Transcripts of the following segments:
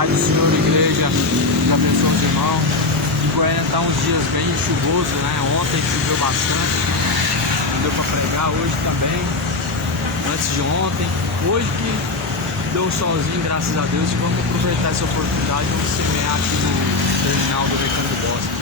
Pai do Senhor, igreja, Deus abençoe os irmãos. Em Goiânia está uns dias bem chuvoso, né? Ontem choveu bastante, não deu para pregar, hoje também, antes de ontem. Hoje que deu um solzinho, graças a Deus, e vamos aproveitar essa oportunidade de semear aqui no terminal do Recanto Bosta.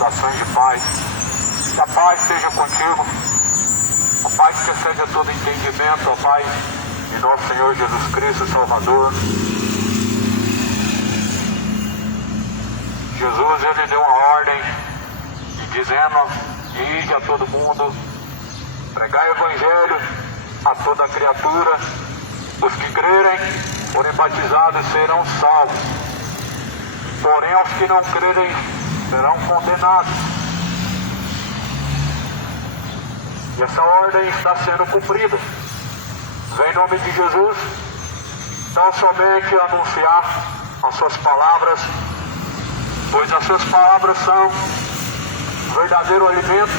saudações de paz. Que a paz seja contigo. A paz que excede a todo entendimento, ó Pai, de nosso Senhor Jesus Cristo, Salvador. Jesus, ele deu uma ordem, dizendo: ide a todo mundo, pregai o Evangelho a toda criatura. Os que crerem, forem batizados, serão salvos. Porém, os que não crerem, serão condenados. E essa ordem está sendo cumprida. Em nome de Jesus, não somente anunciar as suas palavras, pois as suas palavras são verdadeiro alimento,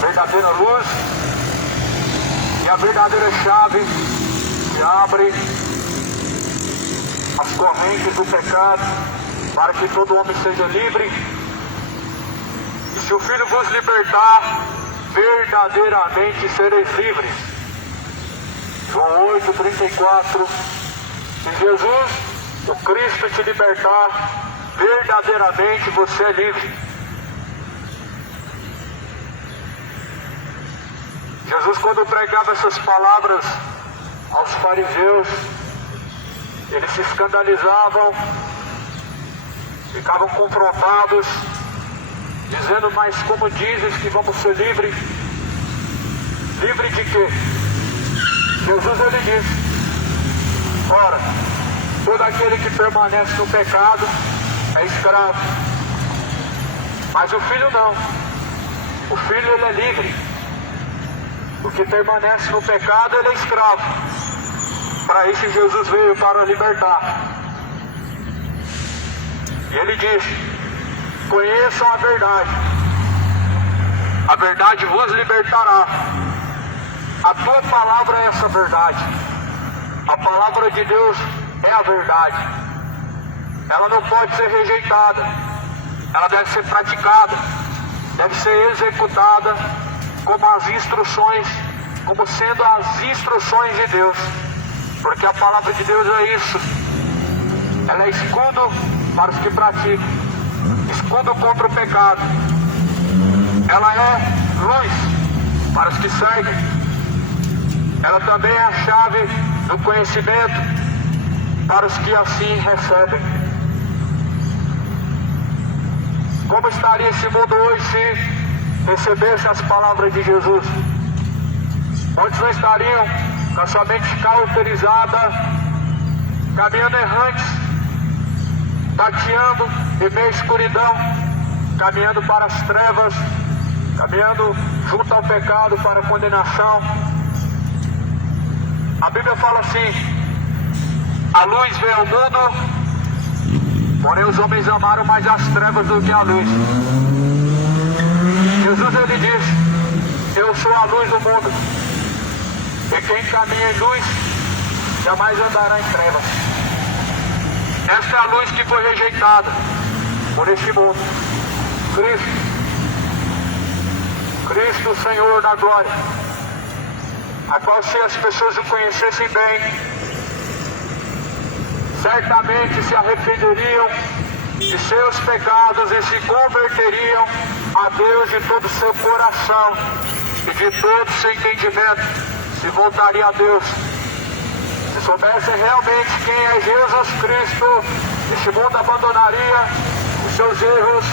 verdadeira luz e a verdadeira chave que abre as correntes do pecado para que todo homem seja livre. E se o Filho vos libertar, verdadeiramente sereis livres. João 8:34. Se Jesus, o Cristo, te libertar, verdadeiramente você é livre. Jesus, quando pregava essas palavras aos fariseus, eles se escandalizavam, ficavam confrontados, dizendo: mas como dizes que vamos ser livres? Livre de quê? Jesus, ele disse: ora, todo aquele que permanece no pecado é escravo. Mas o Filho não. O Filho, ele é livre. O que permanece no pecado, ele é escravo. Para isso Jesus veio, para libertar. E ele disse: conheçam a verdade vos libertará. A tua palavra é essa verdade. A palavra de Deus é a verdade. Ela não pode ser rejeitada. Ela deve ser praticada, deve ser executada como as instruções, como sendo as instruções de Deus. Porque a palavra de Deus é isso. Ela é escudo para os que praticam, escudo contra o pecado. Ela é luz para os que seguem. Ela também é a chave do conhecimento para os que assim recebem. Como estaria esse mundo hoje se recebesse as palavras de Jesus? Muitos não estariam com a sua mente cauterizada, caminhando errantes, tateando em meio à escuridão, caminhando para as trevas, caminhando junto ao pecado, para a condenação. A Bíblia fala assim: a luz veio ao mundo, porém os homens amaram mais as trevas do que a luz. Jesus, ele disse: eu sou a luz do mundo, e quem caminha em luz jamais andará em trevas. Esta é a luz que foi rejeitada por este mundo. Cristo, Senhor da glória, a qual, se as pessoas o conhecessem bem, certamente se arrependeriam de seus pecados e se converteriam a Deus de todo o seu coração e de todo o seu entendimento, se voltaria a Deus. Se soubessem realmente quem é Jesus Cristo, este mundo abandonaria os seus erros,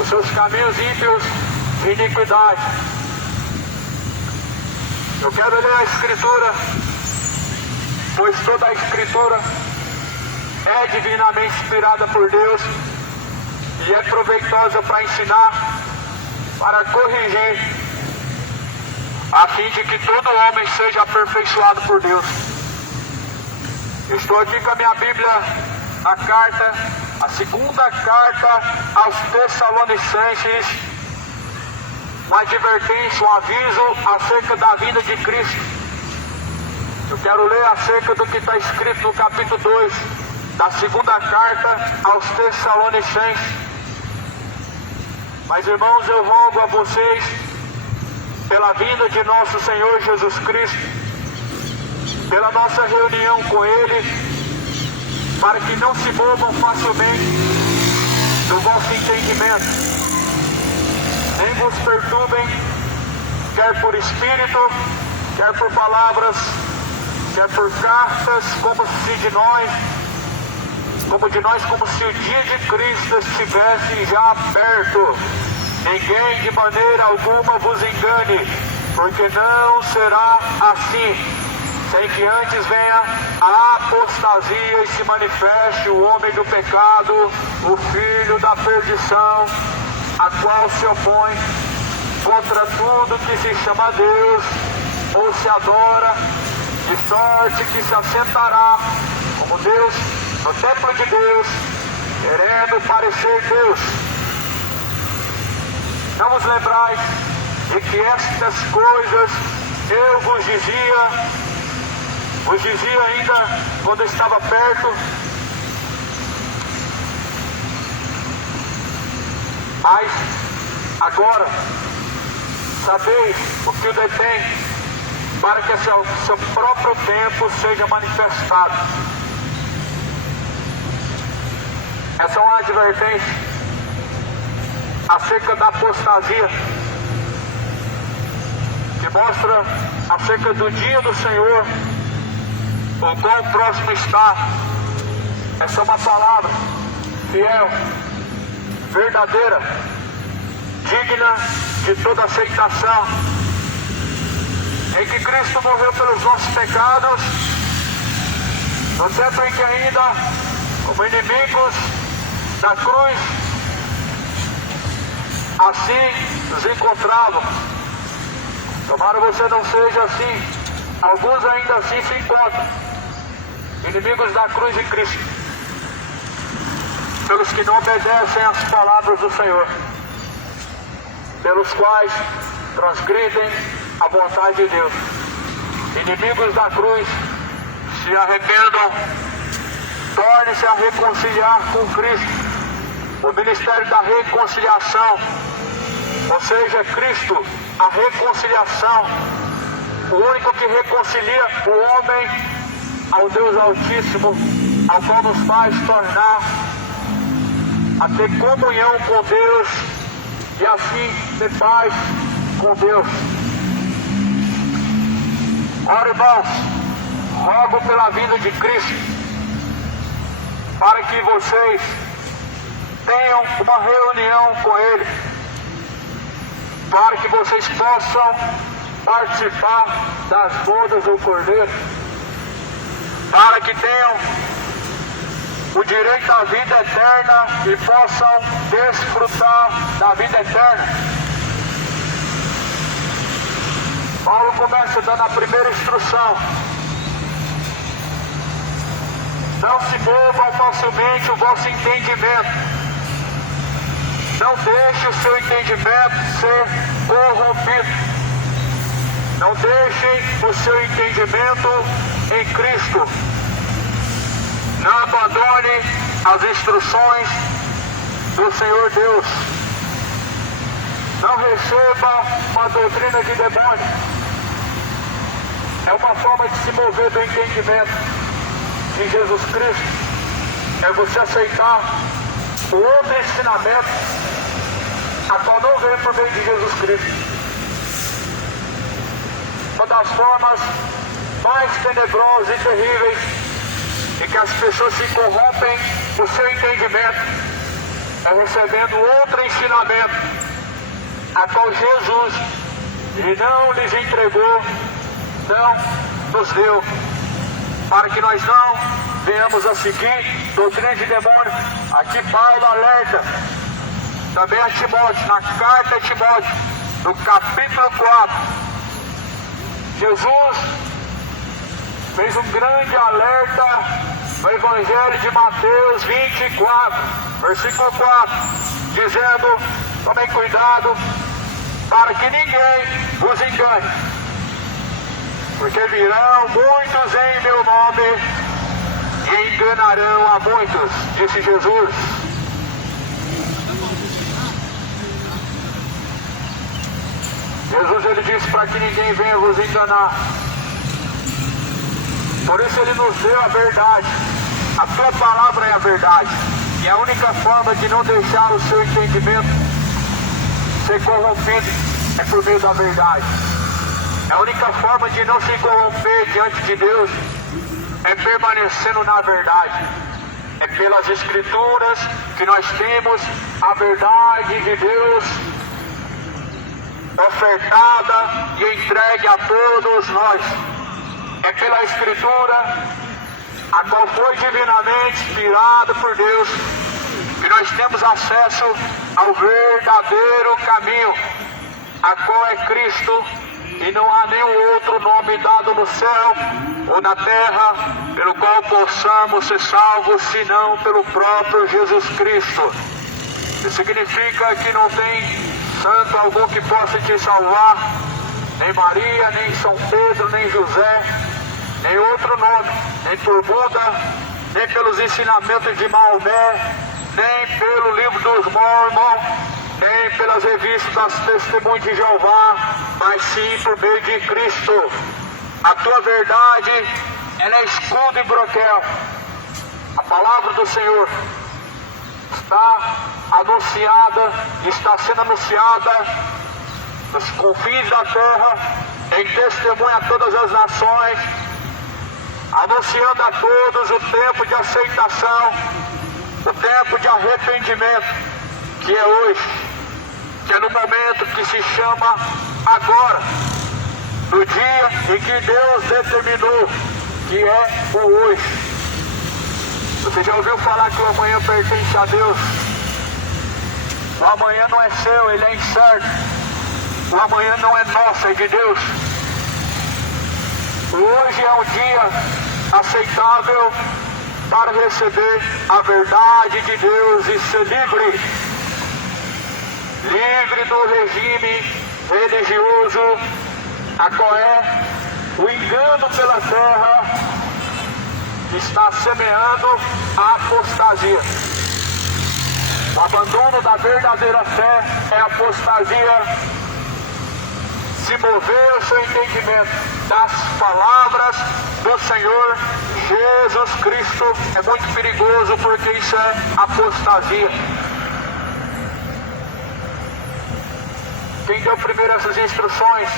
os seus caminhos ímpios e iniquidade. Eu quero ler a Escritura, pois toda a Escritura é divinamente inspirada por Deus e é proveitosa para ensinar, para corrigir, a fim de que todo homem seja aperfeiçoado por Deus. Estou aqui com a minha Bíblia, a segunda carta aos Tessalonicenses, uma advertência, um aviso acerca da vinda de Cristo. Eu quero ler acerca do que está escrito no capítulo 2 da segunda carta aos Tessalonicenses. Mas, irmãos, eu rogo a vocês, pela vinda de nosso Senhor Jesus Cristo, pela nossa reunião com Ele, para que não se movam facilmente do vosso entendimento, nem vos perturbem, quer por espírito, quer por palavras, quer por cartas, como se o dia de Cristo estivesse já perto. Ninguém de maneira alguma vos engane, porque não será assim, sem que antes venha a apostasia e se manifeste o homem do pecado, o filho da perdição, a qual se opõe contra tudo que se chama Deus ou se adora, de sorte que se assentará como Deus no templo de Deus, querendo parecer Deus. Não vos lembrais de que estas coisas eu vos dizia ainda quando estava perto, mas agora sabeis o que o detém, para que seu próprio tempo seja manifestado. Essa é uma advertência acerca da apostasia, que mostra acerca do dia do Senhor, o qual próximo está. Essa é uma palavra fiel, verdadeira, digna de toda aceitação, em que Cristo morreu pelos nossos pecados, no tempo em que ainda, como inimigos da cruz, assim nos encontravam. Tomara você não seja assim. Alguns ainda assim se encontram, inimigos da cruz de Cristo, pelos que não obedecem às palavras do Senhor, pelos quais transgridem a vontade de Deus. Inimigos da cruz, se arrependam, tornem-se a reconciliar com Cristo. O ministério da reconciliação, ou seja, Cristo, a reconciliação, o único que reconcilia o homem ao Deus Altíssimo, ao qual nos faz tornar a ter comunhão com Deus e assim ter paz com Deus. Ora, irmãos, rogo pela vinda de Cristo, para que vocês tenham uma reunião com Ele, para que vocês possam participar das bodas do Cordeiro, para que tenham o direito à vida eterna e possam desfrutar da vida eterna. Paulo começa dando a primeira instrução: não se movam facilmente o vosso entendimento. Não deixe o seu entendimento ser corrompido. Não deixem o seu entendimento em Cristo. Não abandone as instruções do Senhor Deus. Não receba uma doutrina de demônio. É uma forma de se mover do entendimento de Jesus Cristo. É você aceitar o outro ensinamento, a qual não veio por meio de Jesus Cristo. Uma das formas mais tenebrosas e terríveis em que as pessoas se corrompem o seu entendimento é recebendo outro ensinamento, a qual Jesus não lhes entregou, não nos deu, para que nós não venhamos a seguir doutrina de demônio. Aqui Paulo alerta também a Timóteo, na carta a Timóteo, no capítulo 4, Jesus fez um grande alerta no Evangelho de Mateus 24, versículo 4, dizendo: tomem cuidado para que ninguém vos engane, porque virão muitos em meu nome e enganarão a muitos, disse Jesus. Jesus, ele disse para que ninguém venha vos enganar. Por isso ele nos deu a verdade. A tua palavra é a verdade. E a única forma de não deixar o seu entendimento ser corrompido é por meio da verdade. A única forma de não se corromper diante de Deus é permanecendo na verdade. É pelas Escrituras que nós temos a verdade de Deus ofertada e entregue a todos nós. É pela Escritura, a qual foi divinamente inspirada por Deus, que nós temos acesso ao verdadeiro caminho, a qual é Cristo, e não há nenhum outro nome dado no céu ou na terra pelo qual possamos ser salvos, senão pelo próprio Jesus Cristo. Isso significa que não tem santo algum que possa te salvar, nem Maria, nem São Pedro, nem José, nem outro nome, nem por Buda, nem pelos ensinamentos de Maomé, nem pelo livro dos Mormons, nem pelas revistas das Testemunhas de Jeová, mas sim por meio de Cristo. A tua verdade, ela é escudo e broquel. A palavra do Senhor está anunciada, está sendo anunciada nos confins da terra, em testemunho a todas as nações, anunciando a todos o tempo de aceitação, o tempo de arrependimento, que é hoje, que é no momento que se chama agora, no dia em que Deus determinou, que é o hoje. Você já ouviu falar que o amanhã pertence a Deus? O amanhã não é seu, ele é incerto. O amanhã não é nosso, é de Deus. Hoje é um dia aceitável para receber a verdade de Deus e ser livre. Livre do regime religioso, a qual é o engano pela terra, que está semeando a apostasia. O abandono da verdadeira fé é apostasia. Se mover o seu entendimento das palavras do Senhor Jesus Cristo é muito perigoso, porque isso é apostasia. Quem deu primeiro essas instruções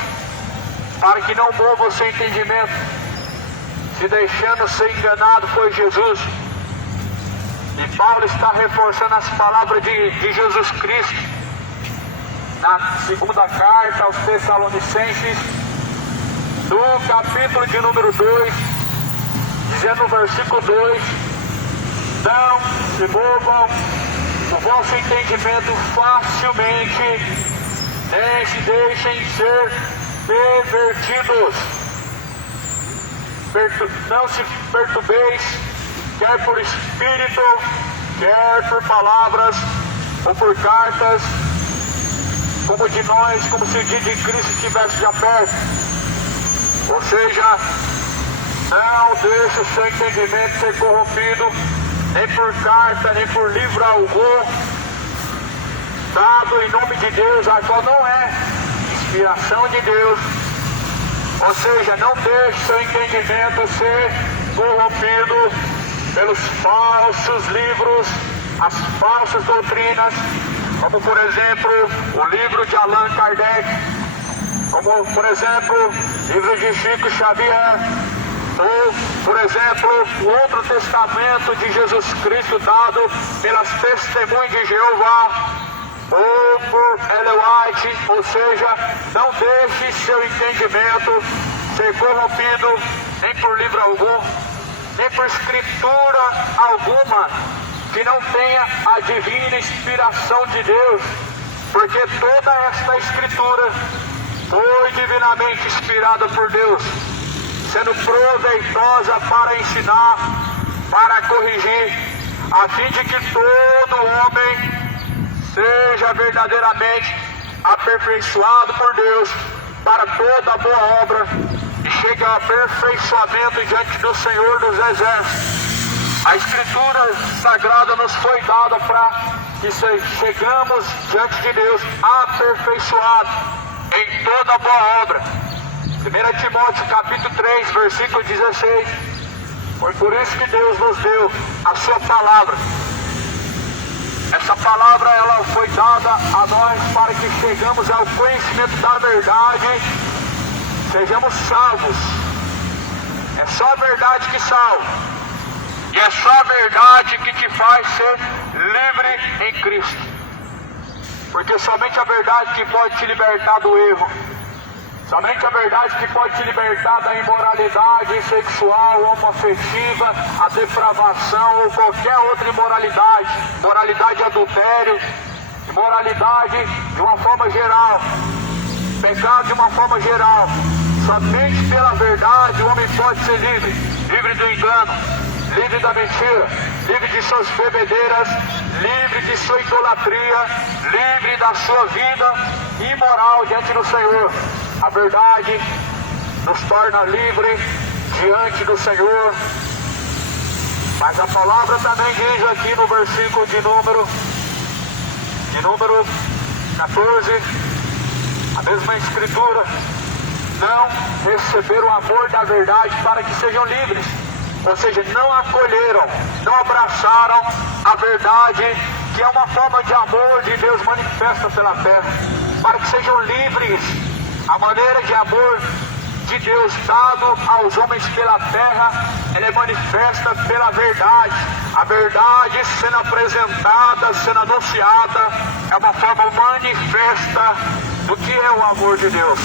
para que não mova o seu entendimento, se deixando ser enganado, foi Jesus. E Paulo está reforçando as palavras de Jesus Cristo na segunda carta aos Tessalonicenses, no capítulo de número 2, dizendo no versículo 2: não se movam o vosso entendimento facilmente, nem se deixem ser pervertidos. Não se perturbeis, quer por espírito, quer por palavras, ou por cartas, como de nós, como se o dia de Cristo estivesse já perto. Ou seja, não deixe o seu entendimento ser corrompido, nem por carta, nem por livro algum, dado em nome de Deus, a qual não é inspiração de Deus. Ou seja, não deixe seu entendimento ser corrompido pelos falsos livros, as falsas doutrinas, como por exemplo o livro de Allan Kardec, como por exemplo o livro de Chico Xavier, ou por exemplo o outro testamento de Jesus Cristo dado pelas Testemunhas de Jeová, ou por Ellen White. Ou seja, não deixe seu entendimento ser corrompido, nem por livro algum, nem por escritura alguma, que não tenha a divina inspiração de Deus, porque toda esta escritura foi divinamente inspirada por Deus, sendo proveitosa para ensinar, para corrigir, a fim de que todo homem seja verdadeiramente aperfeiçoado por Deus para toda boa obra, e chegue ao aperfeiçoamento diante do Senhor dos Exércitos. A Escritura Sagrada nos foi dada para que chegamos diante de Deus aperfeiçoados em toda boa obra. 1 Timóteo capítulo 3, versículo 16. Foi por isso que Deus nos deu a sua palavra, Essa palavra ela foi dada a nós para que chegamos ao conhecimento da verdade, sejamos salvos. É só a verdade que salva. E é só a verdade que te faz ser livre em Cristo. Porque somente a verdade que pode te libertar do erro. Somente a verdade que pode te libertar da imoralidade sexual, homoafetiva, a depravação ou qualquer outra imoralidade. Moralidade de adultério, imoralidade de uma forma geral. Pecado de uma forma geral. Somente pela verdade o homem pode ser livre. Livre do engano, livre da mentira, livre de suas bebedeiras, livre de sua idolatria, livre da sua vida imoral diante do Senhor. A verdade nos torna livre diante do Senhor. Mas a palavra também diz aqui no versículo de número 14, a mesma escritura: não receberam o amor da verdade para que sejam livres. Ou seja, não acolheram, não abraçaram a verdade, que é uma forma de amor de Deus manifesta pela terra, para que sejam livres. A maneira de amor de Deus dado aos homens pela terra, ela é manifesta pela verdade. A verdade sendo apresentada, sendo anunciada, é uma forma manifesta do que é o amor de Deus.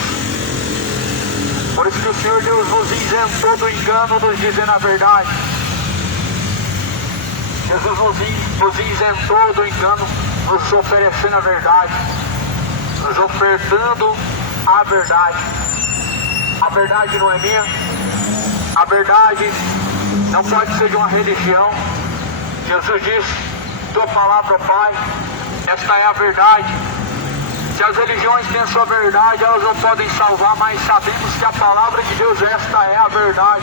Por isso que o Senhor Deus nos isentou do engano, nos dizendo a verdade. Jesus nos isentou do engano, nos oferecendo a verdade, nos ofertando a verdade. A verdade não é minha. A verdade não pode ser de uma religião. Jesus disse: tua palavra, Pai, esta é a verdade. Se as religiões têm a sua verdade, elas não podem salvar, mas sabemos que a palavra de Deus, esta é a verdade.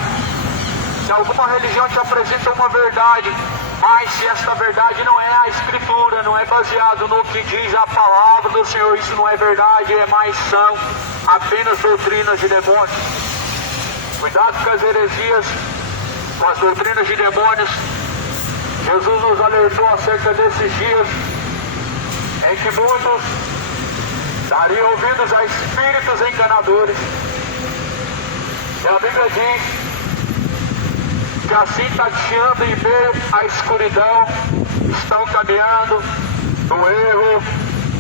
Se alguma religião te apresenta uma verdade, mas se esta verdade não é a Escritura, não é baseado no que diz a palavra do Senhor, isso não é verdade, mas são apenas doutrinas de demônios. Cuidado com as heresias, com as doutrinas de demônios. Jesus nos alertou acerca desses dias em que muitos dariam ouvidos a espíritos enganadores. E a Bíblia diz que assim, tateando em meio à escuridão, estão caminhando no erro,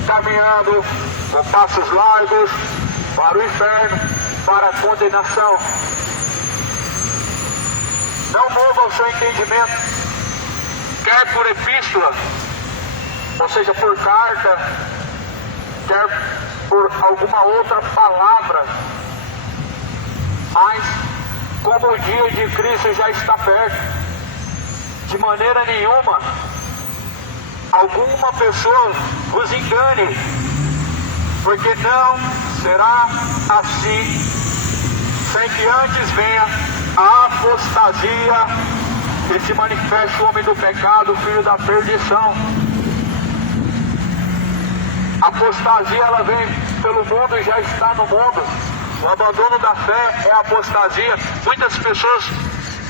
caminhando com passos largos para o inferno, para a condenação. Não mova o seu entendimento, quer por epístola, ou seja, por carta, quer por alguma outra palavra, mas como o dia de Cristo já está perto, de maneira nenhuma alguma pessoa vos engane, porque não será assim, sem que antes venha a apostasia e se manifeste o homem do pecado, filho da perdição. A apostasia, ela vem pelo mundo e já está no mundo. O abandono da fé é a apostasia.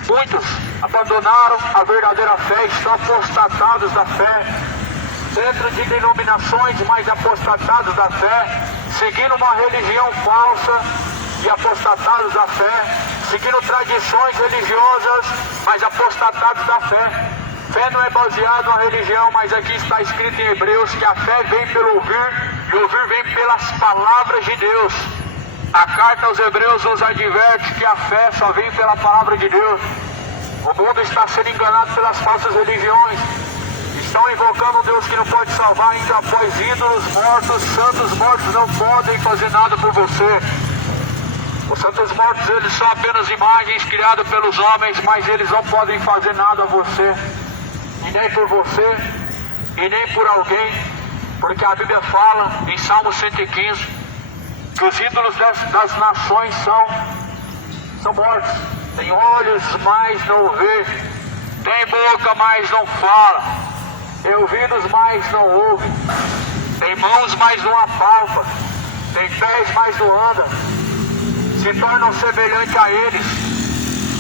Muitos abandonaram a verdadeira fé, estão apostatados da fé, dentro de denominações, mas apostatados da fé, seguindo uma religião falsa e apostatados da fé, seguindo tradições religiosas, mas apostatados da fé. Fé não é baseada numa religião, mas aqui está escrito em Hebreus que a fé vem pelo ouvir, e ouvir vem pelas palavras de Deus. A carta aos Hebreus nos adverte que a fé só vem pela palavra de Deus. O mundo está sendo enganado pelas falsas religiões. Estão invocando um Deus que não pode salvar, indo após ídolos mortos. Santos mortos não podem fazer nada por você. Os santos mortos, eles são apenas imagens criadas pelos homens, mas eles não podem fazer nada a você, e nem por você, e nem por alguém, porque a Bíblia fala em Salmo 115 que os ídolos das nações são mortos. Tem olhos, mas não vê, tem boca, mas não fala, tem ouvidos, mas não ouve, tem mãos, mas não apalpa, tem pés, mas não anda. Se tornam semelhantes a eles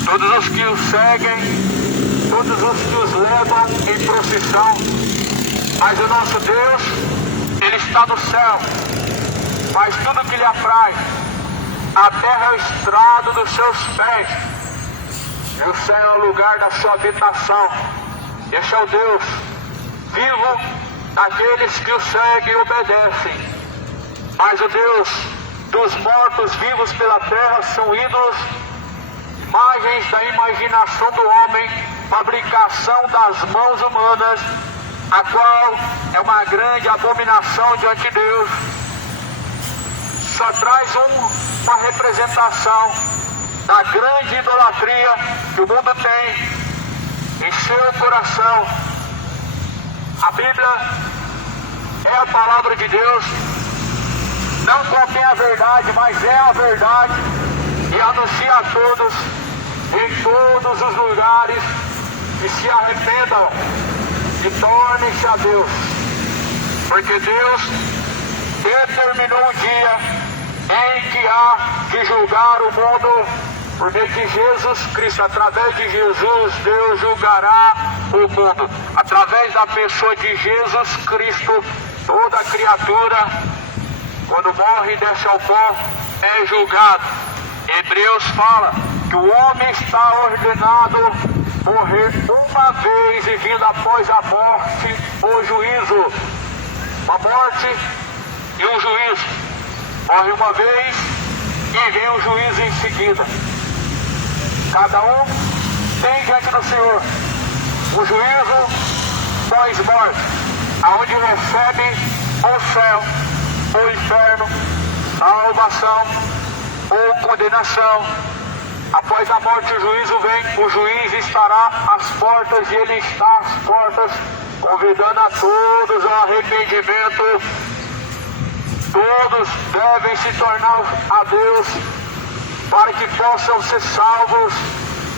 todos os que os seguem, todos os que os levam em procissão. Mas o nosso Deus, Ele está no céu, faz tudo que lhe apraz. A terra é o estrado dos seus pés, e o céu é o lugar da sua habitação. Este é o Deus vivo daqueles que o seguem e obedecem. Mas o Deus dos mortos vivos pela terra são ídolos, imagens da imaginação do homem, fabricação das mãos humanas, a qual é uma grande abominação diante de Deus. Só traz uma representação da grande idolatria que o mundo tem em seu coração. A Bíblia é a palavra de Deus, não contém a verdade, mas é a verdade, e anuncia a todos, em todos os lugares, que se arrependam e tornem-se a Deus, porque Deus determinou um dia em que há de julgar o mundo por meio de Jesus Cristo. Através de Jesus, Deus julgará o mundo. Através da pessoa de Jesus Cristo, toda criatura, quando morre e desce ao pó, é julgado. Hebreus fala que o homem está ordenado morrer uma vez e vindo após a morte o juízo. Uma morte e um juízo. Morre uma vez e vem o juízo em seguida. Cada um tem diante do Senhor o juízo pós-morte, aonde recebe o céu, o inferno, salvação ou condenação. Após a morte o juízo vem, o juiz estará às portas, e ele está às portas, convidando a todos ao arrependimento. Todos devem se tornar a Deus, para que possam ser salvos,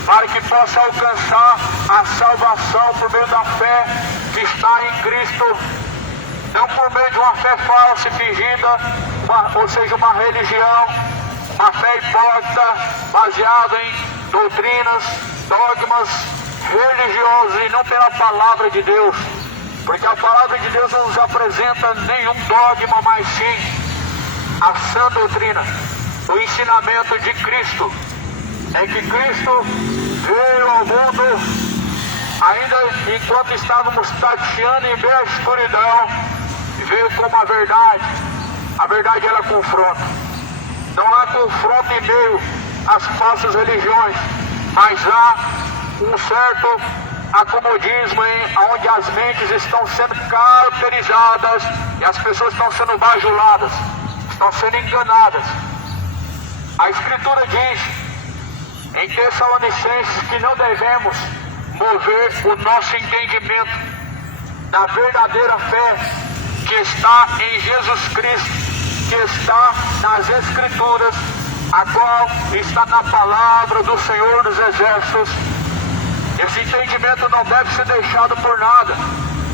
para que possam alcançar a salvação por meio da fé que está em Cristo, não por meio de uma fé falsa e fingida, ou seja, uma religião, uma fé hipócrita, baseada em doutrinas, dogmas religiosos e não pela palavra de Deus. Porque a palavra de Deus não nos apresenta nenhum dogma, mas sim a sã doutrina, o ensinamento de Cristo. É que Cristo veio ao mundo, ainda enquanto estávamos tateando em meio à escuridão, e veio com uma verdade. A verdade ela confronta. Não há confronto em meio às falsas religiões, mas há um certo acomodismo onde as mentes estão sendo cauterizadas e as pessoas estão sendo bajuladas, estão sendo enganadas. A Escritura diz em Tessalonicenses que não devemos mover o nosso entendimento na verdadeira fé que está em Jesus Cristo, que está nas Escrituras, a qual está na palavra do Senhor dos Exércitos. Esse entendimento não deve ser deixado por nada,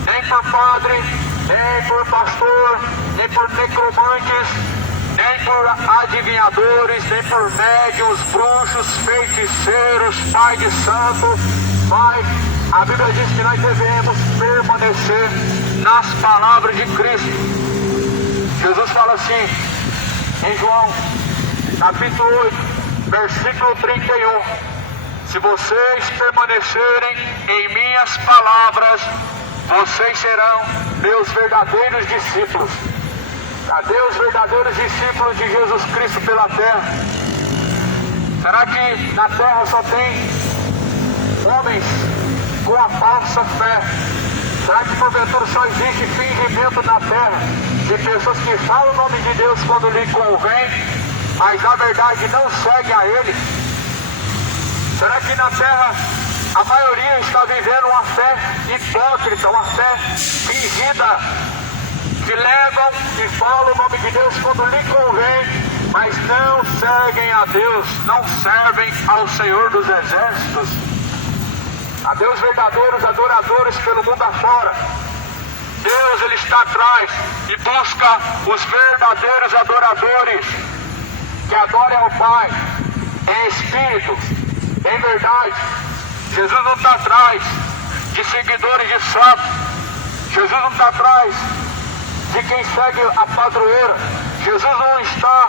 nem por padre, nem por pastor, nem por necromantes, nem por adivinhadores, nem por médiuns, bruxos, feiticeiros, pai de santo. Mas a Bíblia diz que nós devemos permanecer nas palavras de Cristo. Jesus fala assim, em João, capítulo 8, versículo 31. Se vocês permanecerem em minhas palavras, vocês serão meus verdadeiros discípulos. Cadê os verdadeiros discípulos de Jesus Cristo pela terra? Será que na terra só tem homens com a falsa fé? Será que porventura só existe fingimento na terra de pessoas que falam o nome de Deus quando lhe convém, mas na verdade não seguem a Ele? Será que na terra a maioria está vivendo uma fé hipócrita, uma fé fingida, que levam e falam o nome de Deus quando lhe convém, mas não seguem a Deus, não servem ao Senhor dos Exércitos, a Deus verdadeiros adoradores pelo mundo afora? Deus, Ele está atrás e busca os verdadeiros adoradores que adorem ao Pai em espírito, em verdade. Jesus não está atrás de seguidores de santo Jesus não está atrás de quem segue a padroeira. Jesus não está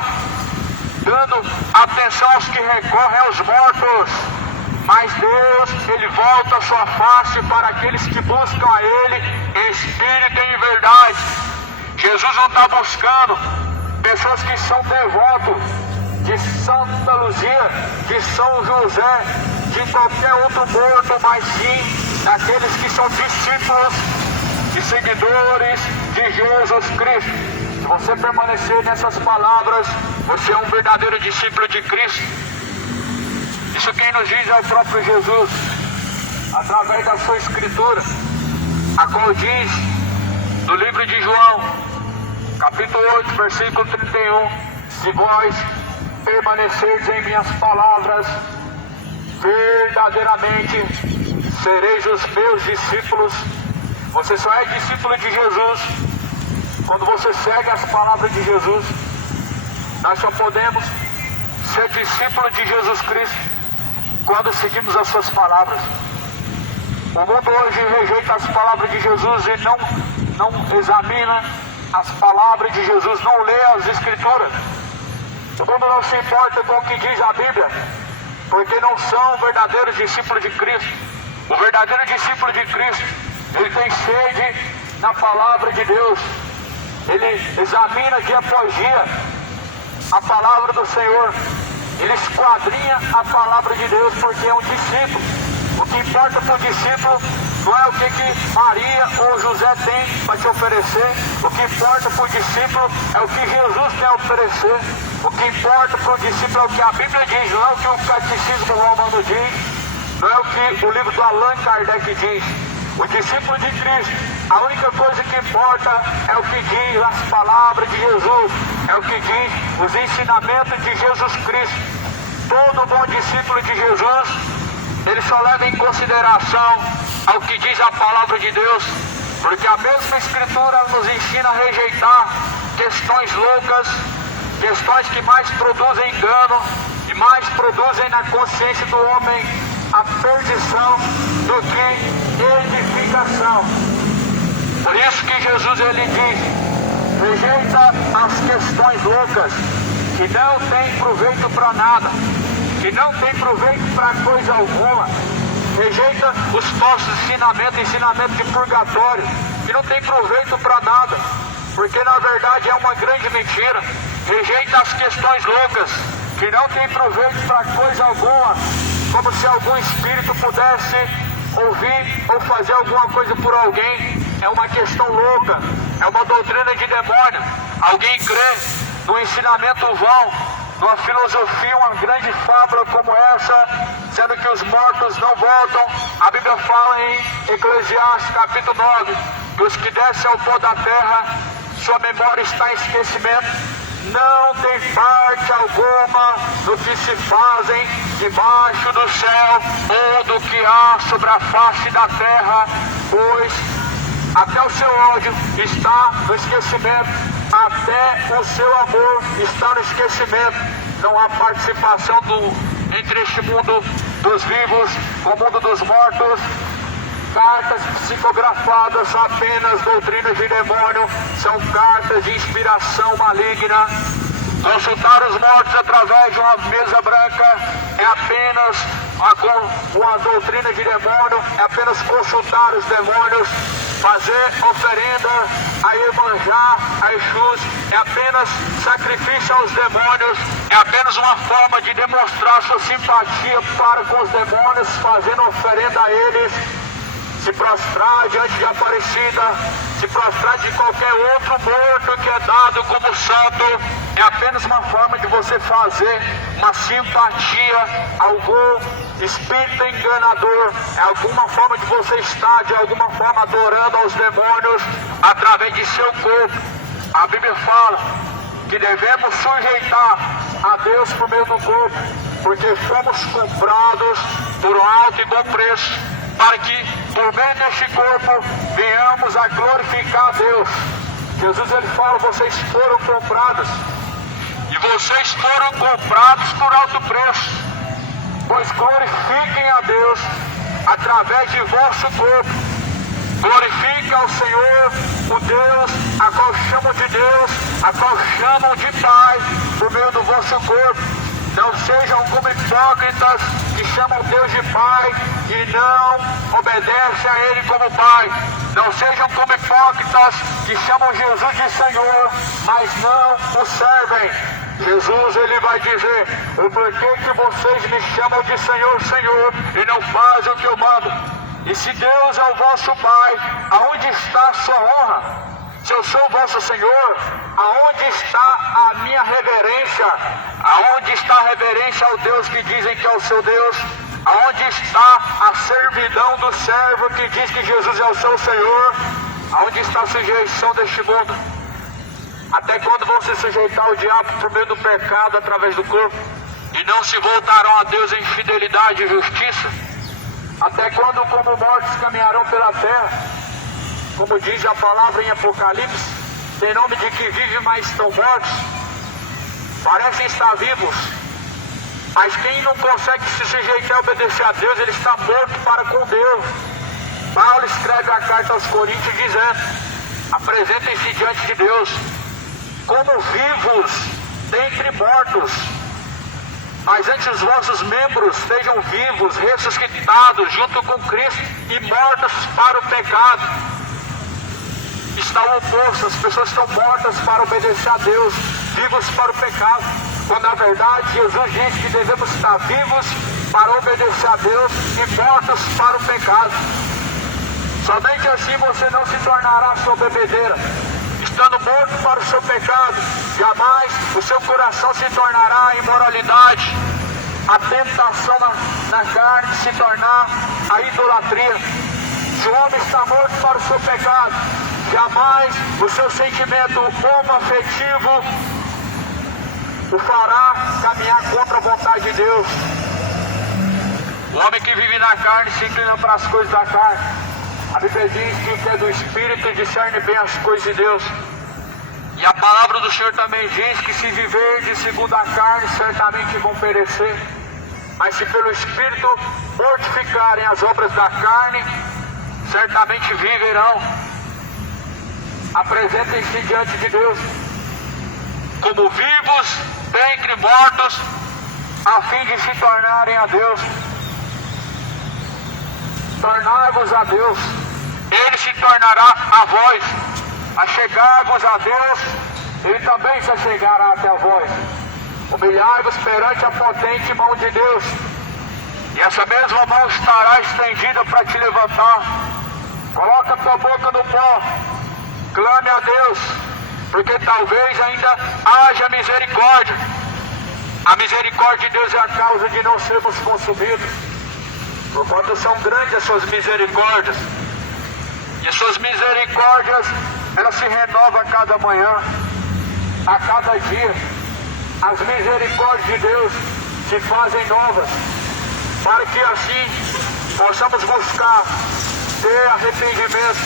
dando atenção aos que recorrem aos mortos. Mas Deus, Ele volta a sua face para aqueles que buscam a Ele em espírito e em verdade. Jesus não está buscando pessoas que são devotos de Santa Luzia, de São José, de qualquer outro morto, mas sim daqueles que são discípulos e seguidores de Jesus Cristo. Se você permanecer nessas palavras, você é um verdadeiro discípulo de Cristo. Isso quem nos diz é o próprio Jesus, através da sua escritura, a qual diz no livro de João, capítulo 8, versículo 31, se vós permanecerdes em minhas palavras, verdadeiramente sereis os meus discípulos. Você só é discípulo de Jesus quando você segue as palavras de Jesus. Nós só podemos ser discípulo de Jesus Cristo quando seguimos as suas palavras. O mundo hoje rejeita as palavras de Jesus e não examina as palavras de Jesus, não lê as Escrituras. O mundo não se importa com o que diz a Bíblia, porque não são verdadeiros discípulos de Cristo. O verdadeiro discípulo de Cristo, ele tem sede na palavra de Deus. Ele examina dia após dia a palavra do Senhor. Ele esquadrinha a palavra de Deus porque é um discípulo. O que importa para o discípulo não é o que Maria ou José tem para te oferecer. O que importa para o discípulo é o que Jesus tem a oferecer. O que importa para o discípulo é o que a Bíblia diz, não é o que o Catecismo Romano diz, não é o que o livro do Allan Kardec diz. O discípulo de Cristo, a única coisa que importa é o que diz as palavras de Jesus, é o que diz os ensinamentos de Jesus Cristo. Todo bom discípulo de Jesus, ele só leva em consideração ao que diz a palavra de Deus, porque a mesma Escritura nos ensina a rejeitar questões loucas, questões que mais produzem engano e mais produzem na consciência do homem a perdição do que edificação. Por isso que Jesus ele diz, rejeita as questões loucas, que não tem proveito para nada, que não tem proveito para coisa alguma. Rejeita os falsos ensinamentos de purgatório, que não tem proveito para nada, porque na verdade é uma grande mentira. Rejeita as questões loucas, que não tem proveito para coisa alguma, como se algum espírito pudesse ouvir ou fazer alguma coisa por alguém. É uma questão louca, é uma doutrina de demônio. Alguém crê no ensinamento vão, numa filosofia, uma grande fábula como essa, sendo que os mortos não voltam. A Bíblia fala em Eclesiastes capítulo 9, que os que descem ao pó da terra, sua memória está em esquecimento. Não tem parte alguma do que se fazem debaixo do céu ou do que há sobre a face da terra, pois até o seu ódio está no esquecimento, até o seu amor está no esquecimento. Não há participação entre este mundo dos vivos com o mundo dos mortos. Cartas psicografadas são apenas doutrinas de demônio, são cartas de inspiração maligna. Consultar os mortos através de uma mesa branca é apenas uma doutrina de demônio, é apenas consultar os demônios. Fazer oferenda a Iemanjá, a Exus, é apenas sacrifício aos demônios, é apenas uma forma de demonstrar sua simpatia para com os demônios, fazendo oferenda a eles. Se prostrar diante de Aparecida, se prostrar de qualquer outro morto que é dado como santo, é apenas uma forma de você fazer uma simpatia a algum espírito enganador, é alguma forma de você estar de alguma forma adorando aos demônios através de seu corpo. A Bíblia fala que devemos sujeitar a Deus por meio do corpo, porque fomos comprados por um alto e bom preço, para que por meio deste corpo venhamos a glorificar a Deus. Jesus ele fala, vocês foram comprados, e vocês foram comprados por alto preço, pois glorifiquem a Deus através de vosso corpo. Glorifique ao Senhor, o Deus a qual chamam de Deus, a qual chamam de Pai, por meio do vosso corpo. Não sejam como hipócritas que chamam Deus de Pai e não obedecem a Ele como Pai. Não sejam como hipócritas que chamam Jesus de Senhor, mas não o servem. Jesus, Ele vai dizer: o porquê que vocês me chamam de Senhor, Senhor, e não fazem o que eu mando? E se Deus é o vosso Pai, aonde está a sua honra? Se eu sou o vosso Senhor, aonde está a minha reverência? Aonde está a reverência ao Deus que dizem que é o seu Deus? Aonde está a servidão do servo que diz que Jesus é o seu Senhor? Aonde está a sujeição deste mundo? Até quando vão se sujeitar ao diabo por meio do pecado através do corpo? E não se voltarão a Deus em fidelidade e justiça? Até quando como mortos caminharão pela terra? Como diz a palavra em Apocalipse, tem nome de que vive, mas estão mortos. Parecem estar vivos, mas quem não consegue se sujeitar e obedecer a Deus, ele está morto para com Deus. Paulo escreve a carta aos Coríntios dizendo: apresentem-se diante de Deus como vivos dentre mortos, mas antes os vossos membros sejam vivos, ressuscitados junto com Cristo e mortos para o pecado. Está o oposto, as pessoas estão mortas para obedecer a Deus, vivos para o pecado, quando na verdade Jesus diz que devemos estar vivos para obedecer a Deus e mortos para o pecado. Somente assim você não se tornará sua bebedeira. Estando morto para o seu pecado, jamais o seu coração se tornará a imoralidade, a tentação na carne se tornar a idolatria. Se o homem está morto para o seu pecado, jamais o seu sentimento homoafetivo o fará caminhar contra a vontade de Deus. O homem que vive na carne se inclina para as coisas da carne. A Bíblia diz que o que é do Espírito discerne bem as coisas de Deus. E a palavra do Senhor também diz que se viverdes segundo a carne, certamente vão perecer. Mas se pelo Espírito mortificarem as obras da carne, certamente viverão. Apresentem-se diante de Deus como vivos dentre mortos, a fim de se tornarem a Deus. Tornar-vos a Deus, Ele se tornará a vós. A chegar-vos a Deus, Ele também se chegará até a vós. Humilhai-vos perante a potente mão de Deus, e essa mesma mão estará estendida para te levantar. Coloca tua boca no pó, clame a Deus, porque talvez ainda haja misericórdia. A misericórdia de Deus é a causa de não sermos consumidos, porquanto são grandes as suas misericórdias, e as suas misericórdias, elas se renovam a cada manhã, a cada dia. As misericórdias de Deus se fazem novas, para que assim possamos buscar ter arrependimento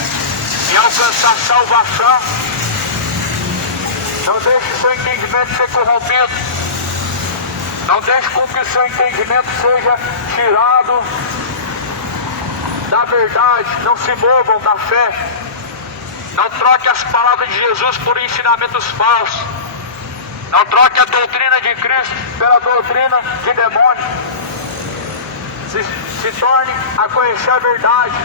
e alcançar salvação. Não deixe o seu entendimento ser corrompido. Não deixe com que o seu entendimento seja tirado da verdade. Não se movam da fé. Não troque as palavras de Jesus por ensinamentos falsos. Não troque a doutrina de Cristo pela doutrina de demônio. Se torne a conhecer a verdade,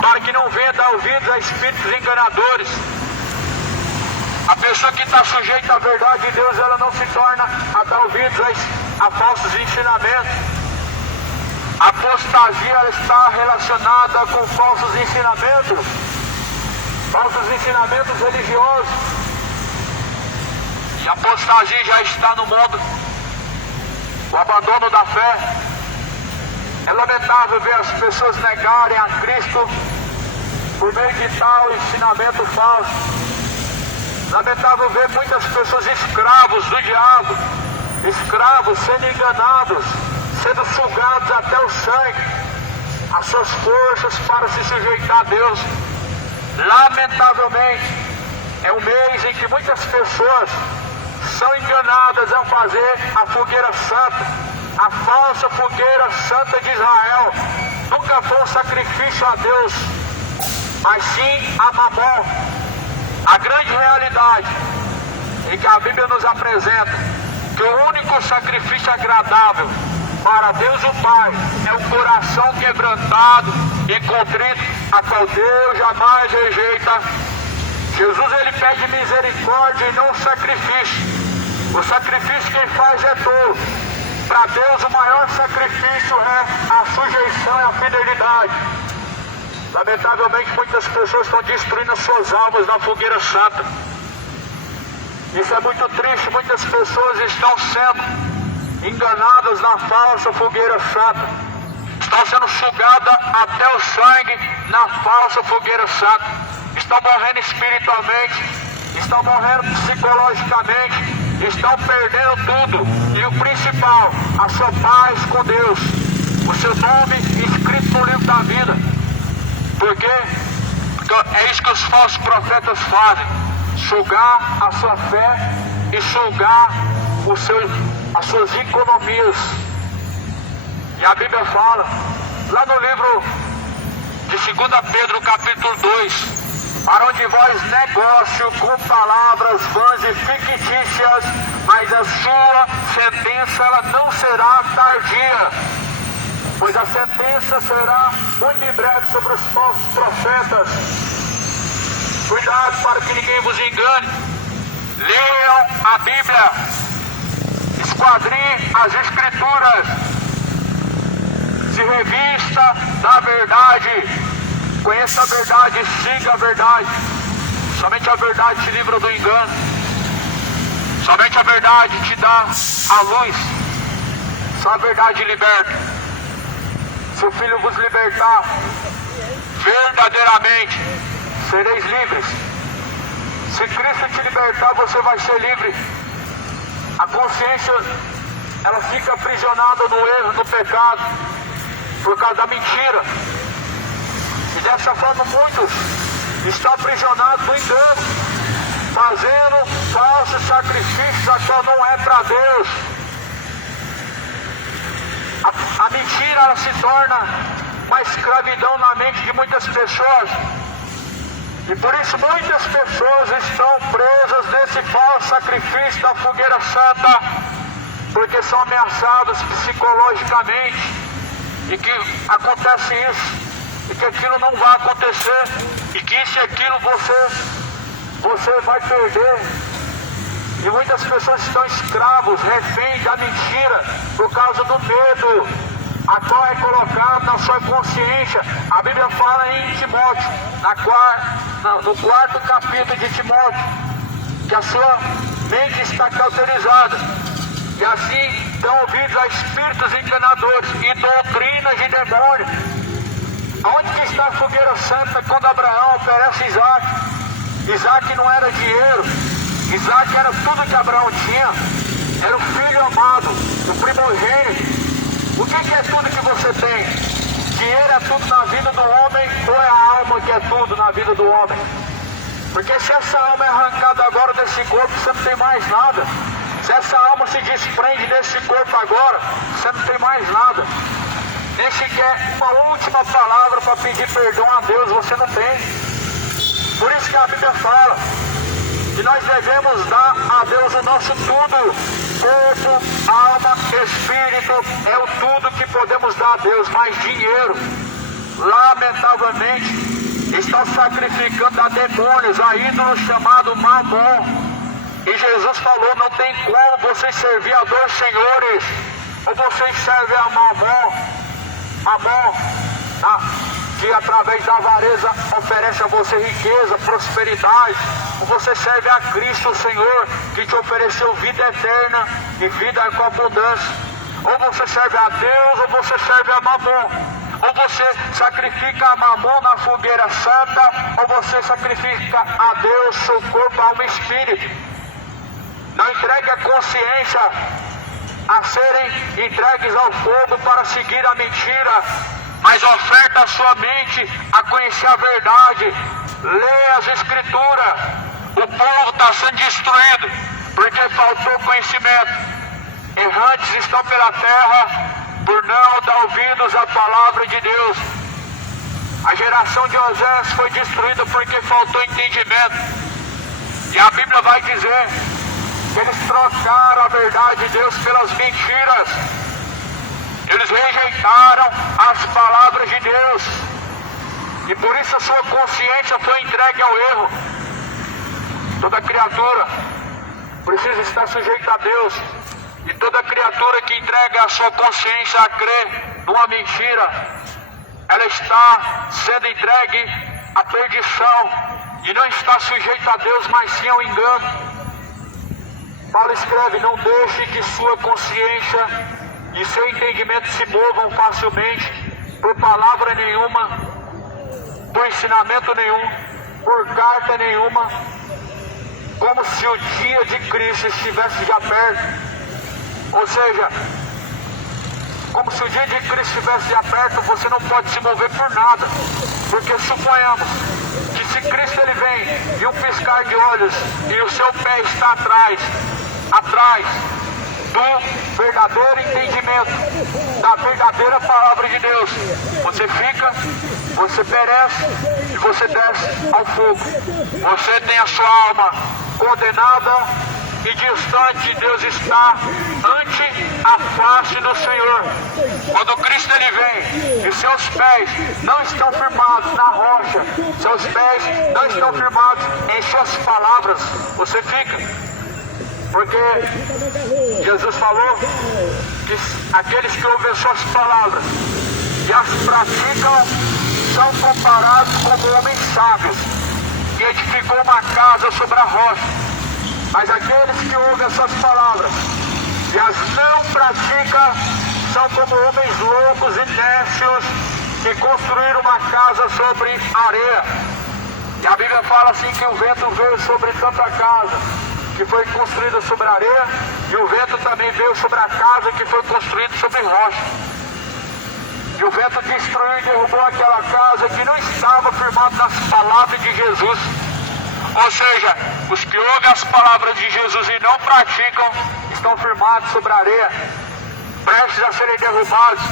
para que não venha dar ouvidos a espíritos enganadores. A pessoa que está sujeita à verdade de Deus, ela não se torna a dar ouvidos a falsos ensinamentos. A apostasia, ela está relacionada com falsos ensinamentos religiosos. E a apostasia já está no mundo. O abandono da fé. É lamentável ver as pessoas negarem a Cristo por meio de tal ensinamento falso. Lamentável ver muitas pessoas escravos do diabo, escravos sendo enganados, sendo sugados até o sangue, as suas forças para se sujeitar a Deus. Lamentavelmente, é um mês em que muitas pessoas são enganadas a fazer a fogueira santa, a falsa fogueira santa de Israel. Nunca foi um sacrifício a Deus, mas sim a Mamon. A grande realidade em que a Bíblia nos apresenta que o único sacrifício agradável para Deus o Pai é um coração quebrantado e contrito, a qual Deus jamais rejeita. Jesus ele pede misericórdia e não sacrifício. O sacrifício que ele faz é tolo. Para Deus o maior sacrifício é a sujeição e a fidelidade. Lamentavelmente muitas pessoas estão destruindo as suas almas na fogueira santa. Isso é muito triste, muitas pessoas estão sendo enganadas na falsa fogueira santa. Estão sendo sugadas até o sangue na falsa fogueira santa. Estão morrendo espiritualmente, estão morrendo psicologicamente, estão perdendo tudo. E o principal, a sua paz com Deus, o seu nome escrito no livro da vida. Por quê? Porque é isso que os falsos profetas fazem: sugar a sua fé e sugar as suas economias. E a Bíblia fala, lá no livro de 2 Pedro, capítulo 2, para onde vós negócio com palavras vãs e fictícias, mas a sua sentença ela não será tardia, pois a sentença será muito em breve sobre os falsos profetas. Cuidado para que ninguém vos engane. Leiam a Bíblia, esquadriem as Escrituras, se revista da verdade, conheça a verdade e siga a verdade. Somente a verdade te livra do engano. Somente a verdade te dá a luz. Só a verdade liberta. Se o Filho vos libertar, verdadeiramente sereis livres. Se Cristo te libertar, você vai ser livre. A consciência, ela fica aprisionada no erro, no pecado, por causa da mentira. E dessa forma muitos estão aprisionados no engano, fazendo falsos sacrifícios, a qual não é para Deus. A mentira ela se torna uma escravidão na mente de muitas pessoas. E por isso muitas pessoas estão presas nesse falso sacrifício da fogueira santa, porque são ameaçados psicologicamente, e que acontece isso, e que aquilo não vai acontecer, e que isso e aquilo você vai perder. E muitas pessoas estão escravos, reféns da mentira, por causa do medo, a qual é colocado na sua consciência. A Bíblia fala em Timóteo, no 4º capítulo de Timóteo, que a sua mente está cauterizada, e assim dão ouvidos a espíritos enganadores e doutrinas de demônios. Onde que está a fogueira santa quando Abraão oferece Isaac? Isaac não era dinheiro, Isaac era tudo que Abraão tinha, era o filho amado, o primogênito. O que é tudo que você tem? Dinheiro é tudo na vida do homem, ou é a alma que é tudo na vida do homem? Porque se essa alma é arrancada agora desse corpo, você não tem mais nada. Se essa alma se desprende desse corpo agora, você não tem mais nada. Nem sequer uma última palavra para pedir perdão a Deus, você não tem. Por isso que a Bíblia fala que nós devemos dar a Deus o nosso tudo. Corpo, alma, espírito, é o tudo que podemos dar a Deus. Mas dinheiro, lamentavelmente, estão sacrificando a demônios, a ídolos chamado Mamon. E Jesus falou, não tem como vocês servir a 2 senhores. Ou vocês servem a Mamon, que através da avareza oferece a você riqueza, prosperidade. Ou você serve a Cristo, o Senhor, que te ofereceu vida eterna e vida com abundância. Ou você serve a Deus, ou você serve a Mamon. Ou você sacrifica a Mamon na fogueira santa, ou você sacrifica a Deus, seu corpo, alma e espírito. Não entregue a consciência a serem entregues ao fogo para seguir a mentira, mas oferta a sua mente a conhecer a verdade. Leia as Escrituras. O povo está sendo destruído porque faltou conhecimento. Errantes estão pela terra por não dar ouvidos à palavra de Deus. A A geração de Osés foi destruída porque faltou entendimento. E a Bíblia vai dizer que eles trocaram a verdade de Deus pelas mentiras. Eles rejeitaram as palavras de Deus. E por isso a sua consciência foi entregue ao erro. Toda criatura precisa estar sujeita a Deus. E toda criatura que entrega a sua consciência a crer numa mentira, ela está sendo entregue à perdição. E não está sujeita a Deus, mas sim ao engano. Paulo escreve: não deixe que sua consciência e seu entendimento se movam facilmente por palavra nenhuma, por ensinamento nenhum, por carta nenhuma, como se o dia de Cristo estivesse já perto. Ou seja, como se o dia de Cristo estivesse já perto, você não pode se mover por nada. Porque suponhamos que se Cristo ele vem de um piscar de olhos e o seu pé está atrás do verdadeiro entendimento, da verdadeira palavra de Deus, você fica, você perece e você desce ao fogo. Você tem a sua alma condenada e distante de Deus está ante a face do Senhor. Quando Cristo ele vem e seus pés não estão firmados na rocha, seus pés não estão firmados em suas palavras, você fica. Porque Jesus falou que aqueles que ouvem suas palavras e as praticam são comparados como homens sábios que edificou uma casa sobre a rocha. Mas aqueles que ouvem essas palavras e as não praticam são como homens loucos e nécios que construíram uma casa sobre areia. E a Bíblia fala assim que o vento veio sobre tanta casa que foi construída sobre areia, e o vento também veio sobre a casa que foi construída sobre rocha. E o vento destruiu e derrubou aquela casa que não estava firmada nas palavras de Jesus. Ou seja, os que ouvem as palavras de Jesus e não praticam, estão firmados sobre a areia, prestes a serem derrubados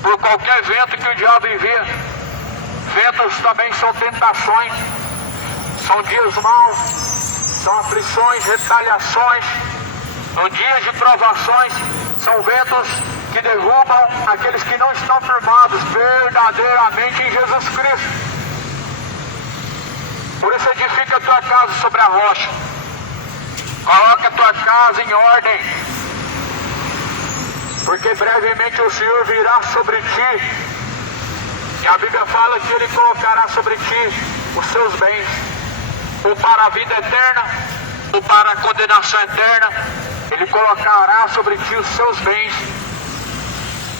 por qualquer vento que o diabo envia. Ventos também são tentações, são dias maus, são aflições, retaliações, são dias de provações, são ventos que derrubam aqueles que não estão firmados verdadeiramente em Jesus Cristo. Por isso edifica a tua casa sobre a rocha, coloca a tua casa em ordem, porque brevemente o Senhor virá sobre ti, e a Bíblia fala que Ele colocará sobre ti os seus bens, ou para a vida eterna, ou para a condenação eterna. Ele colocará sobre ti os seus bens,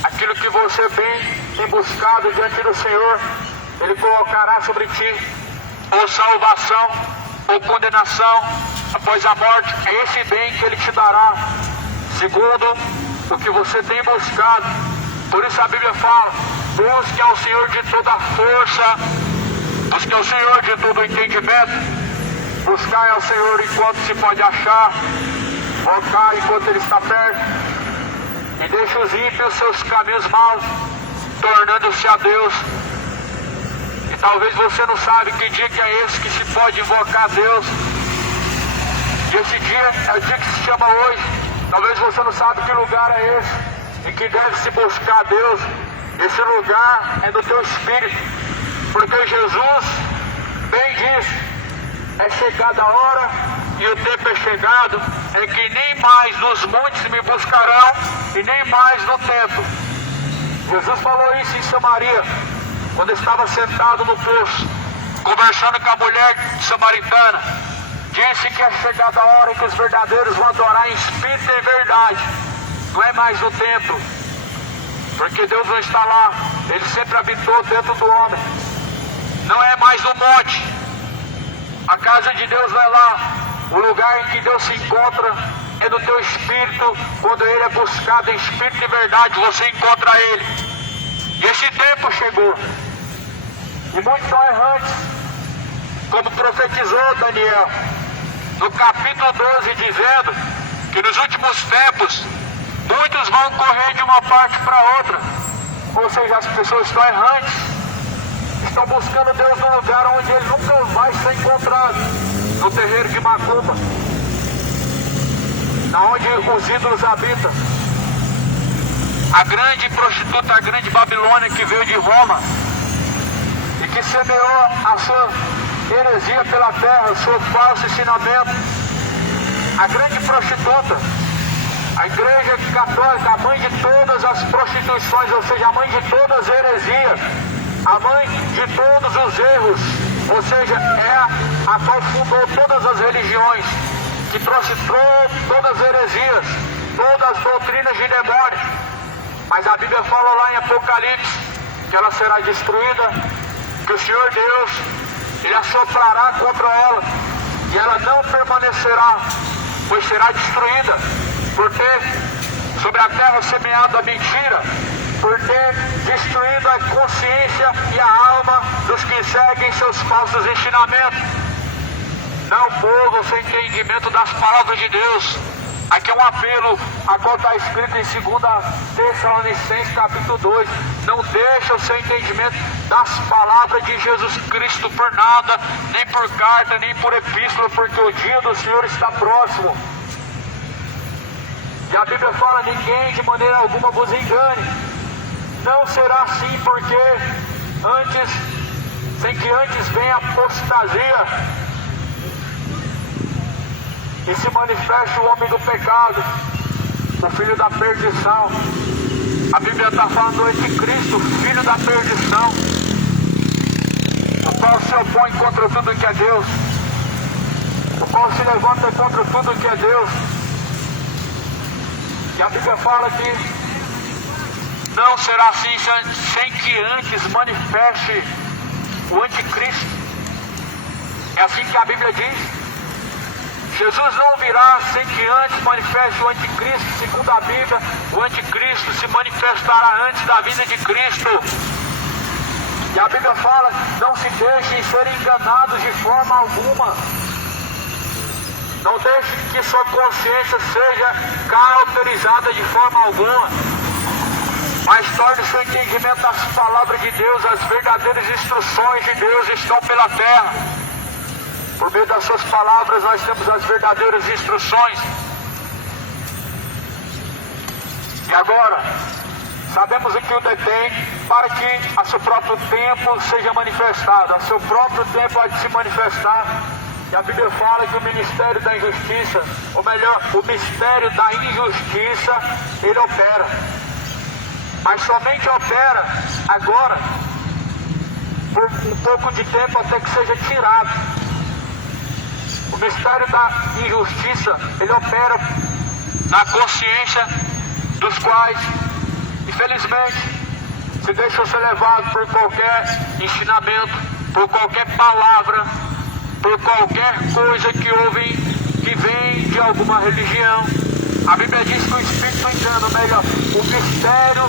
aquilo que você bem tem buscado diante do Senhor, Ele colocará sobre ti, ou salvação, ou condenação após a morte. É esse bem que Ele te dará, segundo o que você tem buscado. Por isso a Bíblia fala: busque ao Senhor de toda a força, busque ao Senhor de todo o entendimento. Buscar ao Senhor enquanto se pode achar, focar enquanto Ele está perto, e deixe os ímpios seus caminhos maus, tornando-se a Deus. E talvez você não sabe que dia que é esse que se pode invocar a Deus. E esse dia é o dia que se chama hoje. Talvez você não sabe que lugar é esse em que deve se buscar a Deus. Esse lugar é no teu espírito, porque Jesus bem disse: é chegada a hora e o tempo é chegado, é que nem mais nos montes me buscarão e nem mais no templo. Jesus falou isso em Samaria, quando estava sentado no poço, conversando com a mulher samaritana. Disse que é chegada a hora em que os verdadeiros vão adorar em espírito e em verdade. Não é mais no templo, porque Deus não está lá, Ele sempre habitou dentro do homem. Não é mais no monte. A casa de Deus não é lá. O lugar em que Deus se encontra é no teu espírito. Quando Ele é buscado em espírito e verdade, você encontra Ele. E esse tempo chegou. E muitos são errantes, como profetizou Daniel no capítulo 12, dizendo que nos últimos tempos muitos vão correr de uma parte para outra. Ou seja, as pessoas estão errantes, estão buscando Deus num lugar onde ele nunca vai ser encontrado, no terreiro de Macumba, onde os ídolos habitam. A grande prostituta, a grande Babilônia que veio de Roma e que semeou a sua heresia pela terra, o seu falso ensinamento. A grande prostituta, a Igreja Católica, a mãe de todas as prostituições, ou seja, a mãe de todas as heresias, a mãe de todos os erros, ou seja, é a qual fundou todas as religiões, que trouxe todas as heresias, todas as doutrinas de demônio. Mas a Bíblia fala lá em Apocalipse que ela será destruída, que o Senhor Deus, Ele assoprará contra ela, e ela não permanecerá, pois será destruída, por ter sobre a terra semeado a mentira, por ter destruído a consciência e a alma dos que seguem seus falsos ensinamentos. Não, povo, sem entendimento das palavras de Deus. Aqui é um apelo a qual está escrito em 2 Tessalonicenses capítulo 2. Não deixa o seu entendimento das palavras de Jesus Cristo por nada, nem por carta, nem por epístola, porque o dia do Senhor está próximo. E a Bíblia fala: ninguém de maneira alguma vos engane. Não será assim, porque sem que antes venha a apostasia e se manifeste o homem do pecado, o filho da perdição. A Bíblia está falando do anticristo, filho da perdição, o qual se opõe contra tudo que é Deus, o qual se levanta contra tudo que é Deus. E a Bíblia fala que não será assim sem que antes manifeste o anticristo. É assim que a Bíblia diz. Jesus não virá sem que antes manifeste o anticristo. Segundo a Bíblia, o anticristo se manifestará antes da vinda de Cristo. E a Bíblia fala: não se deixem ser enganados de forma alguma. Não deixe que sua consciência seja cauterizada de forma alguma, mas torne seu entendimento das palavras de Deus. As verdadeiras instruções de Deus estão pela terra. Por meio das suas palavras nós temos as verdadeiras instruções. E agora, sabemos o que o detém para que a seu próprio tempo seja manifestado. A seu próprio tempo há de se manifestar. E a Bíblia fala que o ministério da injustiça, ou melhor, o mistério da injustiça, ele opera. Mas somente opera agora, por um pouco de tempo, até que seja tirado. O mistério da injustiça, ele opera na consciência dos quais, infelizmente, se deixam ser levados por qualquer ensinamento, por qualquer palavra, por qualquer coisa que ouvem, que vem de alguma religião. A Bíblia diz que o espírito do engano, melhor, o mistério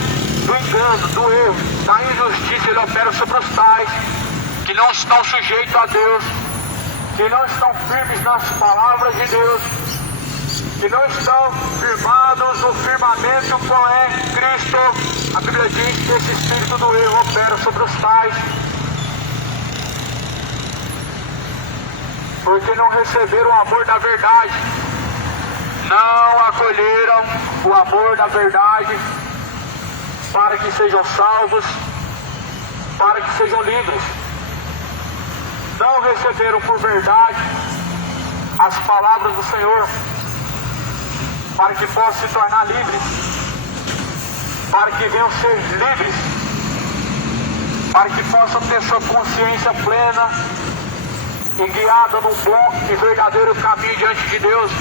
do engano, do erro, da injustiça, ele opera sobre os tais que não estão sujeitos a Deus, que não estão firmes nas palavras de Deus, que não estão firmados no firmamento qual é Cristo. A Bíblia diz que esse espírito do erro opera sobre os tais, porque não receberam o amor da verdade, não acolheram o amor da verdade, para que sejam salvos, para que sejam livres. Não receberam por verdade as palavras do Senhor, para que possam se tornar livres, para que venham ser livres, para que possam ter sua consciência plena e guiada num bom e verdadeiro caminho diante de Deus.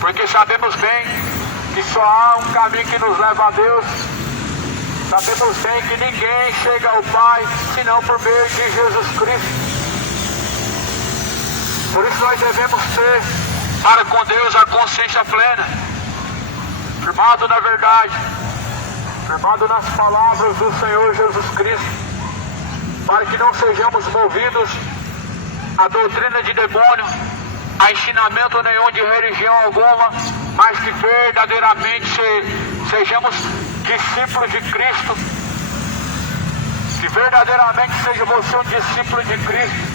Porque sabemos bem que só há um caminho que nos leva a Deus. Sabemos bem que ninguém chega ao Pai senão por meio de Jesus Cristo. Por isso nós devemos ter para com Deus a consciência plena, firmado na verdade, firmado nas palavras do Senhor Jesus Cristo, para que não sejamos movidos à doutrina de demônio, a ensinamento nenhum de religião alguma, mas que verdadeiramente sejamos discípulos de Cristo, que verdadeiramente seja você um discípulo de Cristo.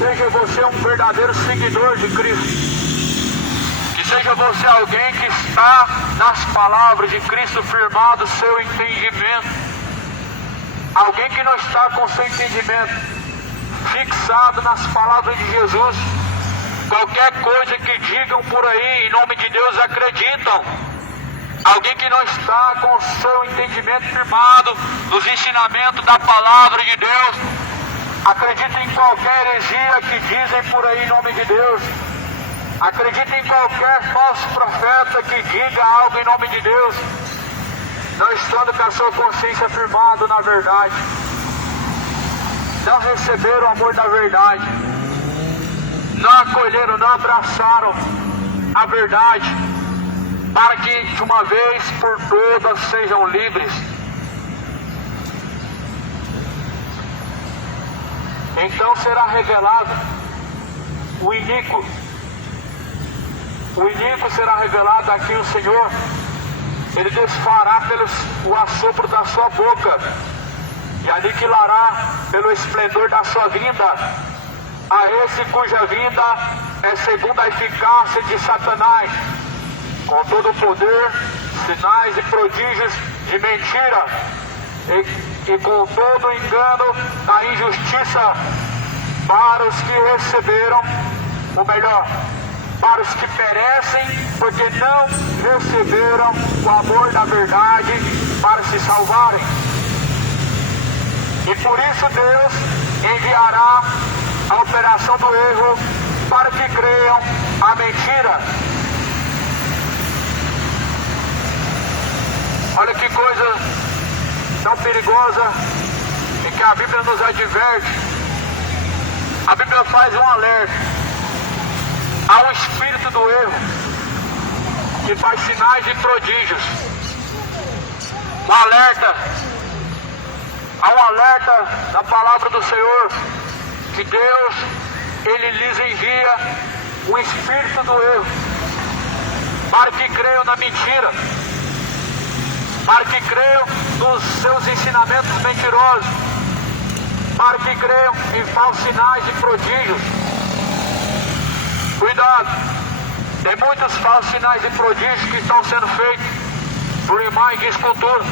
Seja você um verdadeiro seguidor de Cristo. Que seja você alguém que está nas palavras de Cristo firmado o seu entendimento. Alguém que não está com seu entendimento fixado nas palavras de Jesus. Qualquer coisa que digam por aí, em nome de Deus, acreditam. Alguém que não está com o seu entendimento firmado nos ensinamentos da palavra de Deus. Acredita em qualquer heresia que dizem por aí em nome de Deus. Acredita em qualquer falso profeta que diga algo em nome de Deus. Não estando com a sua consciência firmada na verdade. Não receberam o amor da verdade. Não acolheram, não abraçaram a verdade. Para que de uma vez por todas sejam livres. Então será revelado o iníquo. O iníquo será revelado aqui o Senhor. Ele desfará pelo o assopro da sua boca e aniquilará pelo esplendor da sua vinda a esse cuja vinda é segundo a eficácia de Satanás, com todo o poder, sinais e prodígios de mentira e com todo o engano da injustiça, para os que receberam, ou melhor, para os que perecem, porque não receberam o amor da verdade para se salvarem. E por isso Deus enviará a operação do erro para que creiam a mentira. Olha que coisa tão perigosa em que a Bíblia nos adverte. A Bíblia faz um alerta. Há um espírito do erro que faz sinais e prodígios. Um alerta. Há um alerta da palavra do Senhor que Deus, Ele lhes envia um espírito do erro para que creiam na mentira, para que creiam nos seus ensinamentos mentirosos, para que creiam em falsos sinais e prodígios. Cuidado, tem muitos falsos sinais e prodígios que estão sendo feitos por imagem de escultura,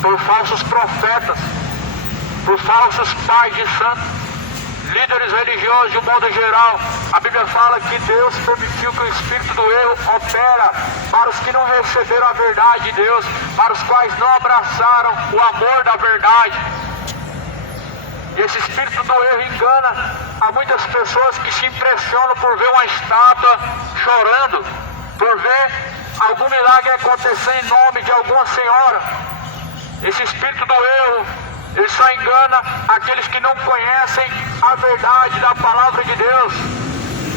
por falsos profetas, por falsos pais de santos, líderes religiosos de um modo geral. A Bíblia fala que Deus permitiu que o espírito do erro opera para os que não receberam a verdade de Deus, para os quais não abraçaram o amor da verdade. E esse espírito do erro engana a muitas pessoas que se impressionam por ver uma estátua chorando, por ver algum milagre acontecer em nome de alguma senhora. Esse espírito do erro, ele só engana aqueles que não conhecem a verdade da palavra de Deus.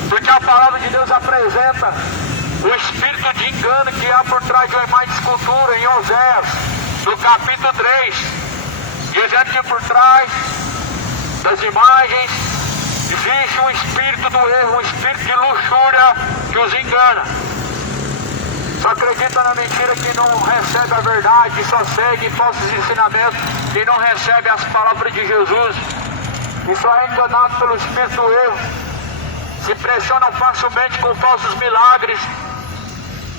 Porque a palavra de Deus apresenta o espírito de engano que há por trás de uma imagem de escultura em Oséias, no capítulo 3. Dizendo que por trás das imagens existe um espírito do erro, um espírito de luxúria que os engana. Só acredita na mentira que não recebe a verdade, que só segue falsos ensinamentos, que não recebe as palavras de Jesus, e só é enganado pelo espírito do erro. Se impressionam facilmente com falsos milagres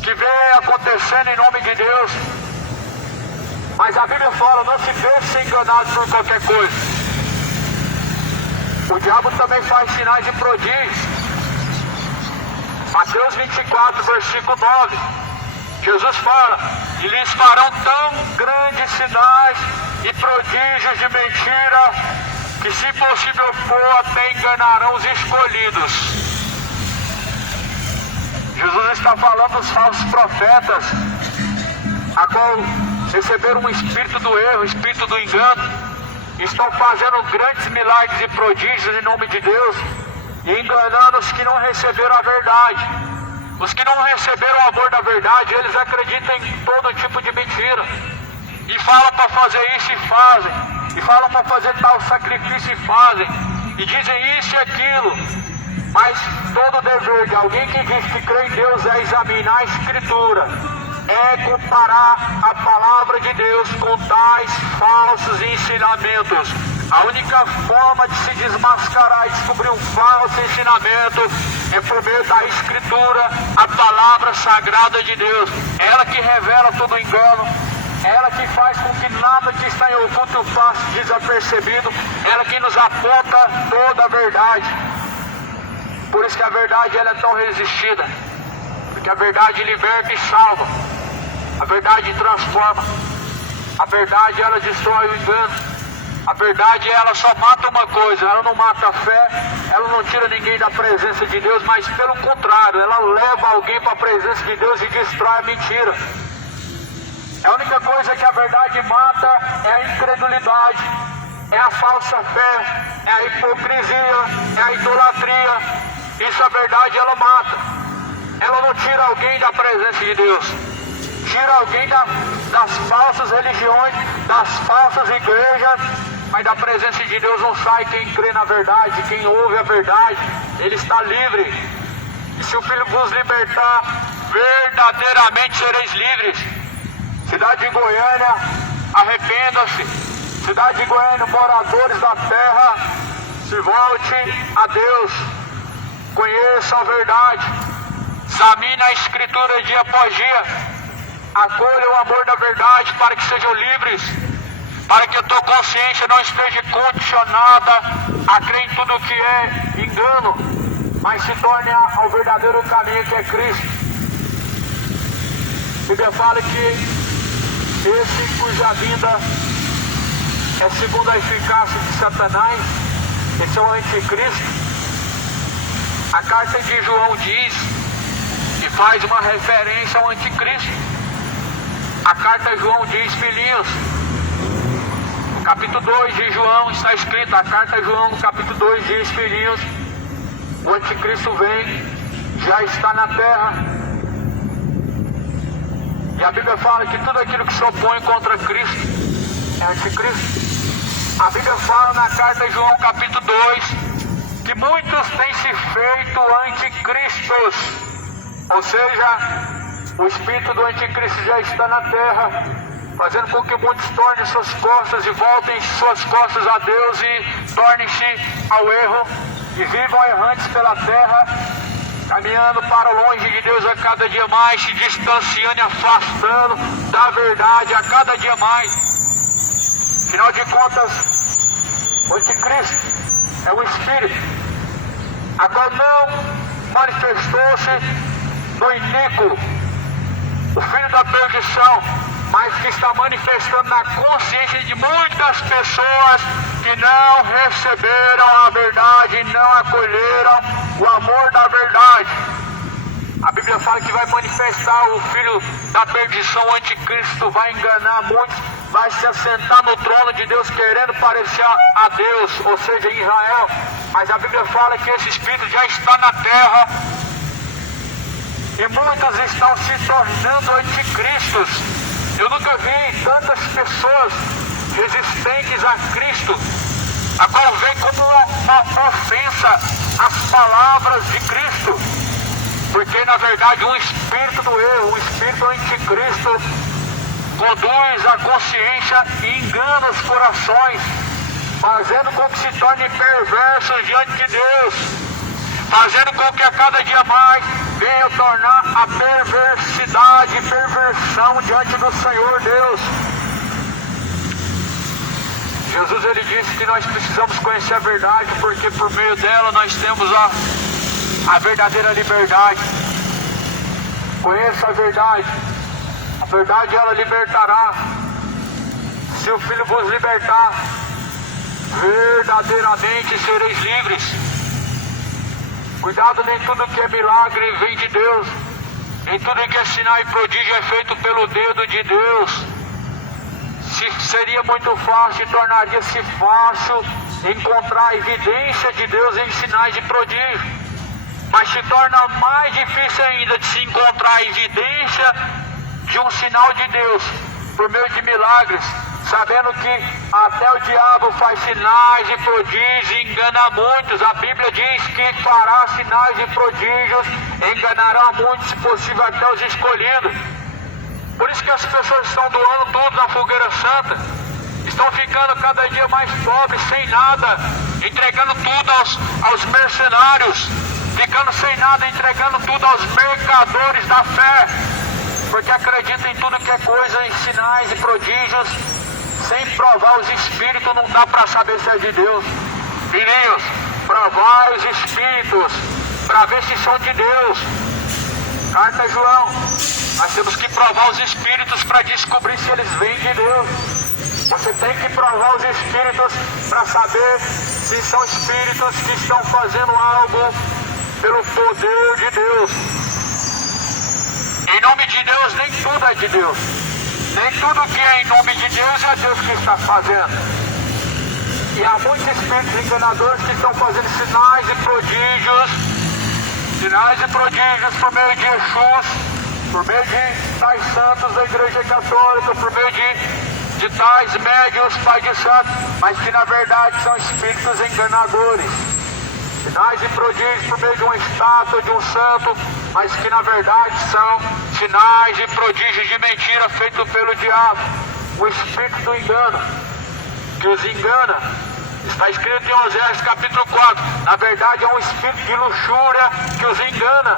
que vêm acontecendo em nome de Deus. Mas a Bíblia fala, não se deixe ser enganado por qualquer coisa. O diabo também faz sinais de prodígios. Mateus 24, versículo 9. Jesus fala, e lhes farão tão grandes sinais e prodígios de mentira, que se possível for, até enganarão os escolhidos. Jesus está falando dos falsos profetas, a qual receberam um espírito do erro, um espírito do engano, e estão fazendo grandes milagres e prodígios em nome de Deus, e enganando os que não receberam a verdade. Os que não receberam o amor da verdade, eles acreditam em todo tipo de mentira. E falam para fazer isso e fazem. E falam para fazer tal sacrifício e fazem. E dizem isso e aquilo. Mas todo dever de alguém que diz que crê em Deus é examinar a Escritura. É comparar a palavra de Deus com tais falsos ensinamentos. A única forma de se desmascarar e descobrir um falso ensinamento é por meio da Escritura, a palavra sagrada de Deus. Ela que revela todo o engano, ela que faz com que nada que está em oculto passe desapercebido, ela que nos aponta toda a verdade. Por isso que a verdade ela é tão resistida, porque a verdade liberta e salva, a verdade transforma, a verdade ela destrói o engano. A verdade, ela só mata uma coisa, ela não mata a fé, ela não tira ninguém da presença de Deus, mas pelo contrário, ela leva alguém para a presença de Deus e destrói a mentira. A única coisa que a verdade mata é a incredulidade, é a falsa fé, é a hipocrisia, é a idolatria. Isso a verdade ela mata. Ela não tira alguém da presença de Deus, tira alguém das falsas religiões, das falsas igrejas. Mas da presença de Deus não sai quem crê na verdade, quem ouve a verdade, ele está livre. E se o Filho vos libertar, verdadeiramente sereis livres. Cidade de Goiânia, arrependa-se. Cidade de Goiânia, moradores da terra, se volte a Deus. Conheça a verdade. Examine a Escritura dia após dia. Acolha o amor da verdade para que sejam livres, para que a tua consciência não esteja condicionada a crer em tudo que é engano, mas se torne ao verdadeiro caminho que é Cristo. A Bíblia fala que esse cuja vinda é segundo a eficácia de Satanás, esse é o anticristo. A carta de João diz e faz uma referência ao anticristo. A carta de João diz, filhinhos, capítulo 2 de João está escrito, a carta de João, no capítulo 2 diz, filhinhos, o anticristo vem, já está na terra. E a Bíblia fala que tudo aquilo que se opõe contra Cristo é anticristo. A Bíblia fala na carta de João, capítulo 2, que muitos têm se feito anticristos, ou seja, o espírito do anticristo já está na terra, fazendo com que muitos tornem suas costas e voltem suas costas a Deus e tornem-se ao erro e vivam errantes pela terra, caminhando para longe de Deus a cada dia mais, se distanciando e afastando da verdade a cada dia mais. Afinal de contas, o anticristo é um espírito a qual não manifestou-se no iníquo, o filho da perdição, mas que está manifestando na consciência de muitas pessoas que não receberam a verdade e não acolheram o amor da verdade. A Bíblia fala que vai manifestar o filho da perdição, o anticristo, vai enganar muitos, vai se assentar no trono de Deus querendo parecer a Deus, ou seja, Israel. Mas a Bíblia fala que esse espírito já está na terra e muitas estão se tornando anticristos. Eu nunca vi tantas pessoas resistentes a Cristo, a qual vem como uma ofensa às palavras de Cristo, porque na verdade um espírito do erro, um espírito anticristo, conduz a consciência e engana os corações, fazendo com que se tornem perversos diante de Deus, fazendo com que a cada dia mais venha tornar a perversidade e perversão diante do Senhor Deus. Jesus ele disse que nós precisamos conhecer a verdade, porque por meio dela nós temos a verdadeira liberdade. Conheça a verdade ela libertará. Se o Filho vos libertar, verdadeiramente sereis livres. Cuidado, nem tudo que é milagre vem de Deus, nem tudo que é sinal e prodígio é feito pelo dedo de Deus. Seria muito fácil, tornaria-se fácil encontrar evidência de Deus em sinais de prodígio, mas se torna mais difícil ainda de se encontrar evidência de um sinal de Deus por meio de milagres, sabendo que até o diabo faz sinais e prodígios e engana muitos. A Bíblia diz que fará sinais e prodígios, enganará muitos, se possível até os escolhidos. Por isso que as pessoas estão doando tudo na fogueira santa, estão ficando cada dia mais pobres, sem nada, entregando tudo aos mercenários, ficando sem nada, entregando tudo aos mercadores da fé, porque acreditam em tudo que é coisa, em sinais e prodígios. Sem provar os espíritos não dá para saber se é de Deus. Filhinhos, provar os espíritos para ver se são de Deus. Carta a João, nós temos que provar os espíritos para descobrir se eles vêm de Deus. Você tem que provar os espíritos para saber se são espíritos que estão fazendo algo pelo poder de Deus. Em nome de Deus, nem tudo é de Deus. Nem tudo que é em nome de Deus é Deus que está fazendo. E há muitos espíritos enganadores que estão fazendo sinais e prodígios por meio de Jesus, por meio de tais santos da Igreja Católica, por meio de tais médiuns, Pai de Santo, mas que na verdade são espíritos enganadores. Sinais e prodígios por meio de uma estátua, de um santo, mas que na verdade são sinais e prodígios de mentira feitos pelo diabo, o espírito do engano, que os engana. Está escrito em Oséias capítulo 4, na verdade é um espírito de luxúria que os engana.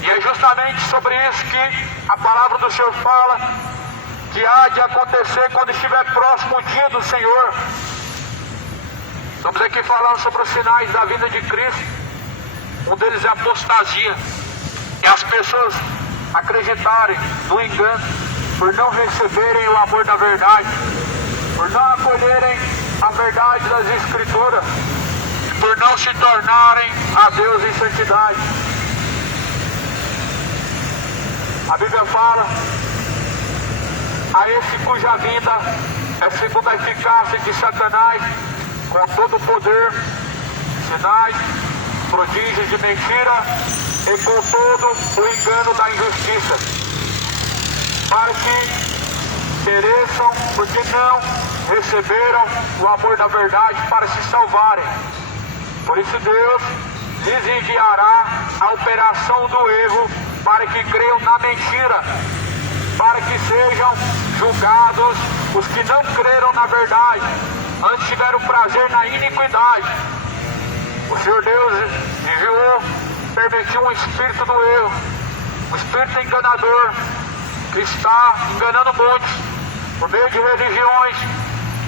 E é justamente sobre isso que a palavra do Senhor fala, que há de acontecer quando estiver próximo o dia do Senhor. Estamos aqui falando sobre os sinais da vinda de Cristo. Um deles é a apostasia. E as pessoas acreditarem no engano, por não receberem o amor da verdade, por não acolherem a verdade das Escrituras, e por não se tornarem a Deus em santidade. A Bíblia fala: a esse cuja vinda é segundo a eficácia de Satanás, com todo o poder, sinais, prodígios de mentira e com todo o engano da injustiça, para que pereçam, porque não receberam o amor da verdade para se salvarem. Por isso Deus lhes enviará a operação do erro, para que creiam na mentira, para que sejam julgados os que não creram na verdade, antes tiveram prazer na iniquidade. O Senhor Deus enviou, permitiu um espírito do erro, um espírito enganador, que está enganando muitos, por meio de religiões,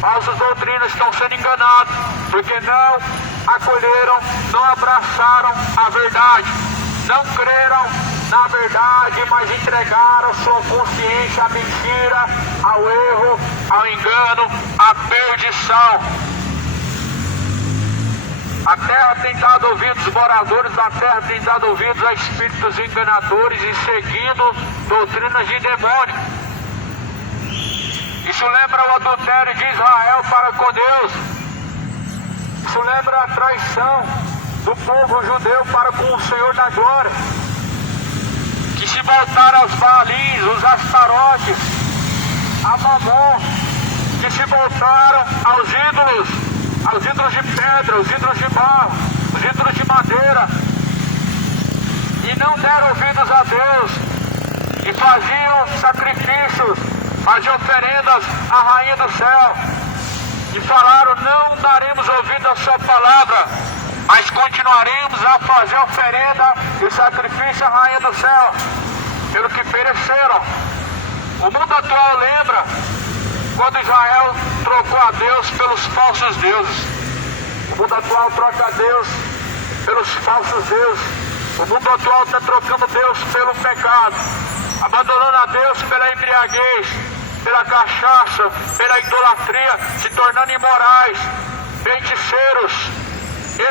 falsas doutrinas estão sendo enganados, porque não acolheram, não abraçaram a verdade, não creram na verdade, mas entregaram sua consciência à mentira, ao erro, ao engano, à perdição. A terra tem dado ouvidos, os moradores da terra têm dado ouvidos a espíritos enganadores e seguindo doutrinas de demônio. Isso lembra o adultério de Israel para com Deus. Isso lembra a traição do povo judeu para com o Senhor da glória, que se voltaram aos Baalins, os Astarotes, a Mamon, que se voltaram aos ídolos de pedra, os ídolos de barro, os ídolos de madeira, e não deram ouvidos a Deus, e faziam sacrifícios, faziam oferendas à Rainha do Céu, e falaram: não daremos ouvido à sua palavra, mas continuaremos a fazer oferenda e sacrifício à Rainha do Céu, pelo que pereceram. O mundo atual lembra quando Israel trocou a Deus pelos falsos deuses. O mundo atual troca a Deus pelos falsos deuses. O mundo atual está trocando Deus pelo pecado, abandonando a Deus pela embriaguez, pela cachaça, pela idolatria, se tornando imorais, feiticeiros,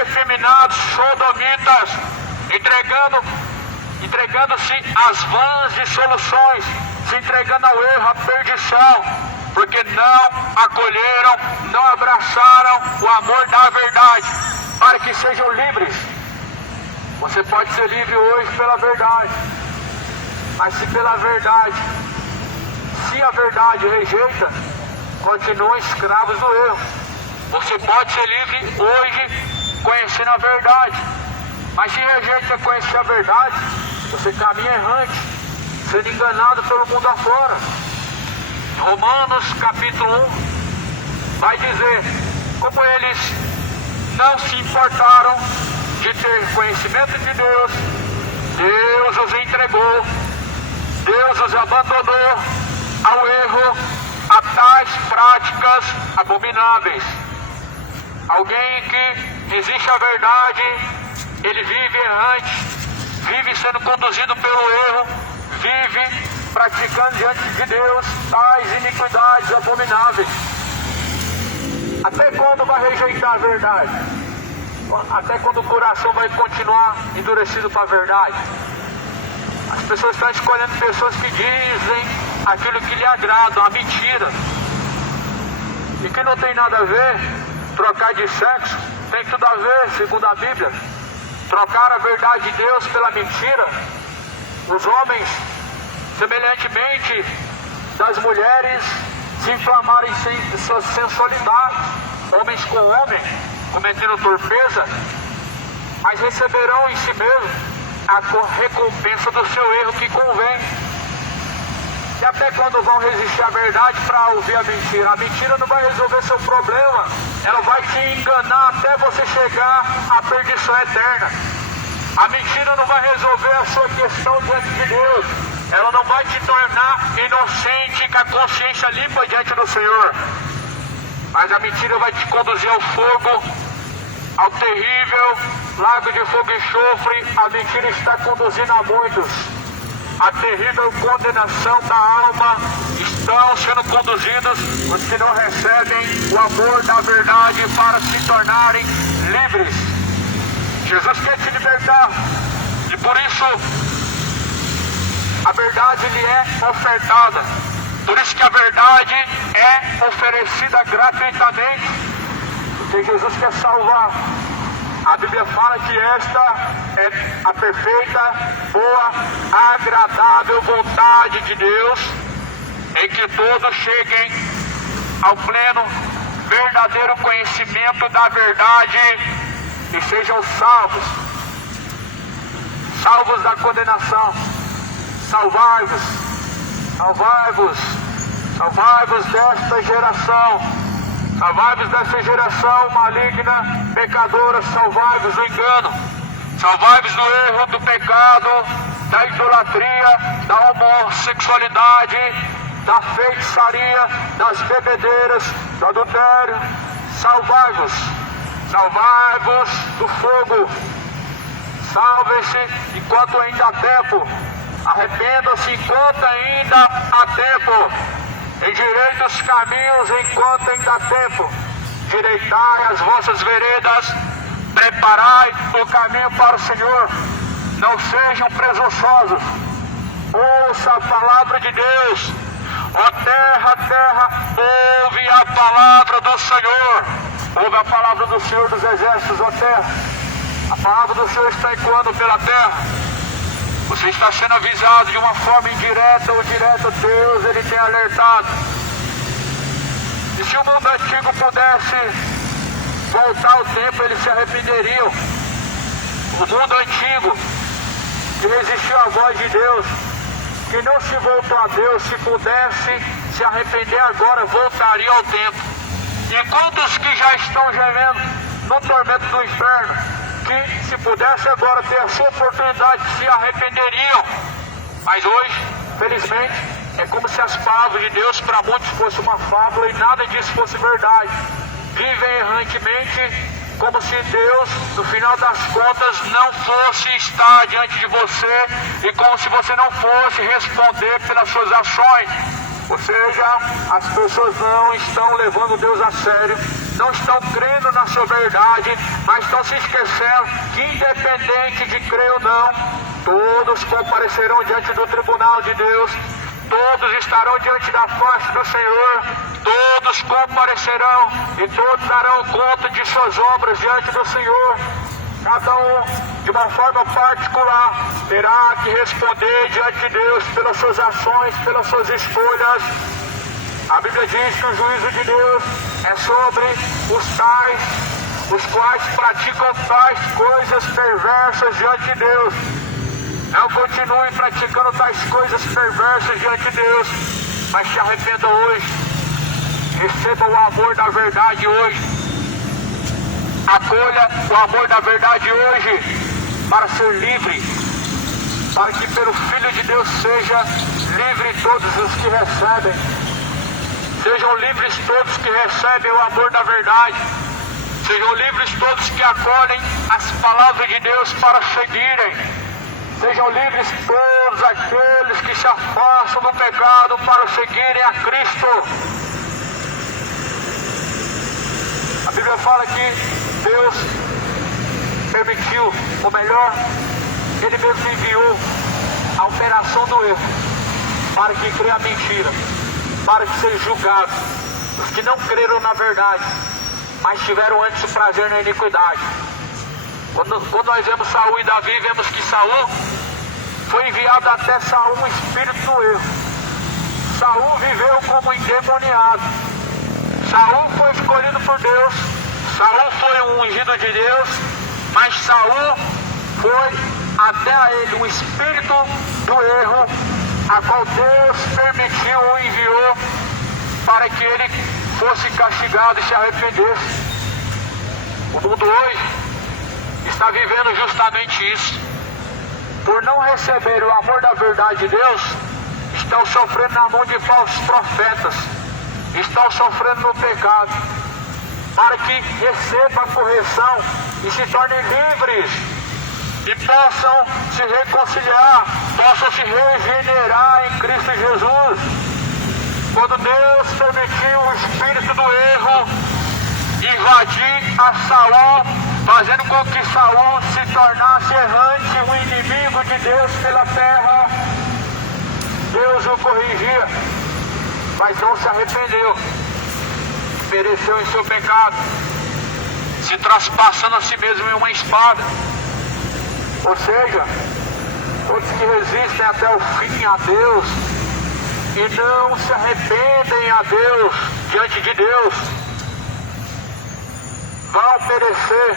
efeminados, sodomitas, entregando-se às vãs dissoluções, se entregando ao erro, à perdição, porque não acolheram, não abraçaram o amor da verdade, para que sejam livres. Você pode ser livre hoje pela verdade, mas se pela verdade, se a verdade rejeita, continuam escravos do erro. Você pode ser livre hoje conhecendo a verdade, mas se rejeita conhecer a verdade, você caminha errante, sendo enganado pelo mundo afora. Romanos capítulo 1, vai dizer como eles não se importaram de ter conhecimento de Deus, Deus os entregou, Deus os abandonou ao erro, a tais práticas abomináveis. Alguém que resiste à verdade, ele vive errante, vive sendo conduzido pelo erro, vive praticando diante de Deus tais iniquidades abomináveis. Até quando vai rejeitar a verdade? Até quando o coração vai continuar endurecido para a verdade? As pessoas estão escolhendo pessoas que dizem aquilo que lhe agrada, a mentira. E que não tem nada a ver, trocar de sexo, tem tudo a ver, segundo a Bíblia. Trocar a verdade de Deus pela mentira. Os homens, semelhantemente das mulheres, se inflamarem em sua sensualidade, homens com homem, cometendo torpeza, mas receberão em si mesmo a recompensa do seu erro que convém. E até quando vão resistir à verdade para ouvir a mentira? A mentira não vai resolver seu problema, ela vai te enganar até você chegar à perdição eterna. A mentira não vai resolver a sua questão diante de Deus, ela não vai te tornar inocente com a consciência limpa diante do Senhor, mas a mentira vai te conduzir ao fogo, ao terrível lago de fogo e enxofre. A mentira está conduzindo a muitos. A terrível condenação da alma estão sendo conduzidos os que não recebem o amor da verdade para se tornarem livres. Jesus quer te libertar e por isso a verdade lhe é ofertada. Por isso que a verdade é oferecida gratuitamente, porque Jesus quer salvar. A Bíblia fala que esta é a perfeita, boa, agradável vontade de Deus, em que todos cheguem ao pleno, verdadeiro conhecimento da verdade e sejam salvos. Salvos da condenação. Salvai-vos, salvai-vos, salvai-vos desta geração. Salvai-vos dessa geração maligna, pecadora, salvai-vos do engano, salvai-vos do erro, do pecado, da idolatria, da homossexualidade, da feitiçaria, das bebedeiras, do adultério. Salvai-vos, salvai-vos do fogo. Salve-se enquanto ainda há tempo, arrependam-se enquanto ainda há tempo. Endireitai os caminhos enquanto ainda há tempo, direitai as vossas veredas, preparai o caminho para o Senhor, não sejam presunçosos. Ouça a palavra de Deus, ó terra, terra, ouve a palavra do Senhor, ouve a palavra do Senhor dos exércitos, ó terra. A palavra do Senhor está ecoando pela terra. Você está sendo avisado de uma forma indireta ou direta. Deus, Ele tem alertado. E se o mundo antigo pudesse voltar ao tempo, eles se arrependeriam. O mundo antigo, que resistiu à voz de Deus, que não se voltou a Deus, se pudesse se arrepender agora, voltaria ao tempo. E quantos que já estão gemendo no tormento do inferno, que se pudesse agora ter a sua oportunidade, se arrependeriam. Mas hoje, felizmente, é como se as palavras de Deus para muitos fosse uma fábula e nada disso fosse verdade. Vivem errantemente como se Deus, no final das contas, não fosse estar diante de você e como se você não fosse responder pelas suas ações. Ou seja, as pessoas não estão levando Deus a sério, não estão crendo na sua verdade, mas estão se esquecendo que, independente de crer ou não, todos comparecerão diante do tribunal de Deus, todos estarão diante da face do Senhor, todos comparecerão e todos darão conta de suas obras diante do Senhor. Cada um, de uma forma particular, terá que responder diante de Deus pelas suas ações, pelas suas escolhas. A Bíblia diz que o juízo de Deus é sobre os tais, os quais praticam tais coisas perversas diante de Deus. Não continue praticando tais coisas perversas diante de Deus, mas se arrependa hoje. Receba o amor da verdade hoje. Acolha o amor da verdade hoje para ser livre, para que pelo Filho de Deus seja livre todos os que recebem. Sejam livres todos que recebem o amor da verdade. Sejam livres todos que acolhem as palavras de Deus para seguirem. Sejam livres todos aqueles que se afastam do pecado para seguirem a Cristo. A Bíblia fala que Deus permitiu, ou melhor, Ele mesmo enviou a operação do erro para que creia a mentira, para que seja julgado os que não creram na verdade, mas tiveram antes o prazer na iniquidade. Quando nós vemos Saul e Davi, vemos que Saul foi enviado até Saul um espírito do erro. Saul viveu como endemoniado. Saul foi escolhido por Deus. Saul foi um ungido de Deus, mas Saul foi até a ele um espírito do erro, a qual Deus permitiu ou enviou para que ele fosse castigado e se arrependesse. O mundo hoje está vivendo justamente isso. Por não receber o amor da verdade de Deus, estão sofrendo na mão de falsos profetas, estão sofrendo no pecado, para que recebam a correção e se tornem livres e possam se reconciliar, possam se regenerar em Cristo Jesus. Quando Deus permitiu o espírito do erro invadir a Saul, fazendo com que Saul se tornasse errante, um inimigo de Deus pela terra, Deus o corrigia, mas não se arrependeu, pereceu em seu pecado, se traspassando a si mesmo em uma espada. Ou seja, todos que resistem até o fim a Deus e não se arrependem a Deus, diante de Deus, vão perecer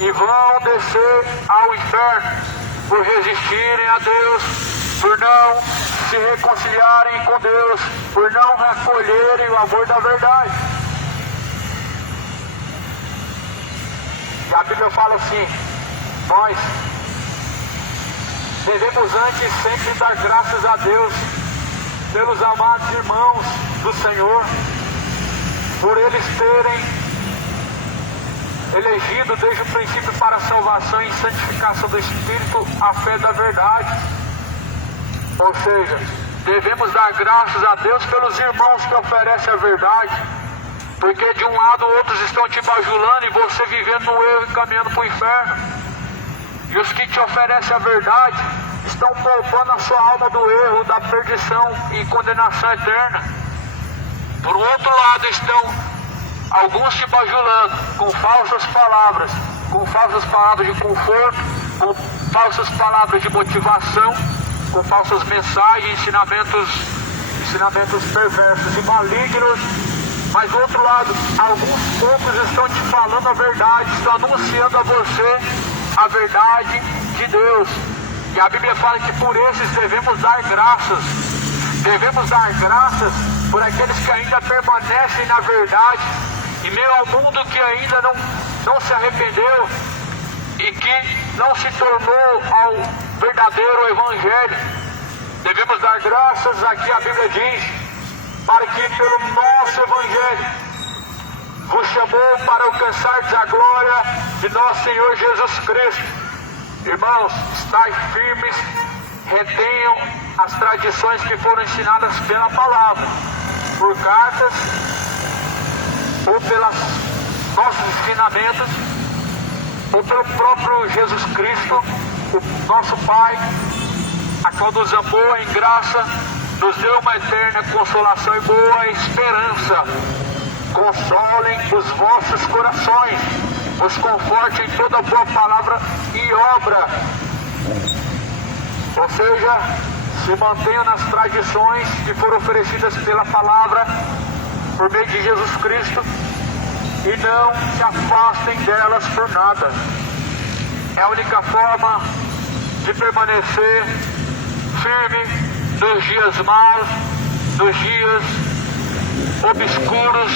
e vão descer ao inferno por resistirem a Deus, por não se reconciliarem com Deus, por não recolherem o amor da verdade. E a Bíblia fala assim: nós devemos antes sempre dar graças a Deus pelos amados irmãos do Senhor, por eles terem elegido desde o princípio para a salvação e santificação do Espírito a fé da verdade. Ou seja, devemos dar graças a Deus pelos irmãos que oferecem a verdade, porque de um lado outros estão te bajulando e você vivendo no erro e caminhando para o inferno, e os que te oferecem a verdade estão poupando a sua alma do erro, da perdição e condenação eterna. Por outro lado estão alguns te bajulando com falsas palavras de conforto, com falsas palavras de motivação, com falsas mensagens, ensinamentos perversos e malignos. Mas do outro lado, alguns poucos estão te falando a verdade, estão anunciando a você a verdade de Deus. E a Bíblia fala que por esses devemos dar graças. Devemos dar graças por aqueles que ainda permanecem na verdade, em meio ao mundo que ainda não se arrependeu e que não se tornou ao verdadeiro Evangelho. Devemos dar graças, aqui a Bíblia diz, para que pelo nosso Evangelho vos chamou para alcançardes a glória de nosso Senhor Jesus Cristo. Irmãos, estai firmes, retenham as tradições que foram ensinadas pela palavra, por cartas ou pelos nossos ensinamentos, ou pelo próprio Jesus Cristo, o nosso Pai, a qual nos amou em graça, nos deu uma eterna consolação e boa esperança. Consolem os vossos corações, os conforte em toda boa palavra e obra. Ou seja, se mantenham nas tradições que foram oferecidas pela palavra, por meio de Jesus Cristo, e não se afastem delas por nada. É a única forma de permanecer firme nos dias maus, nos dias obscuros,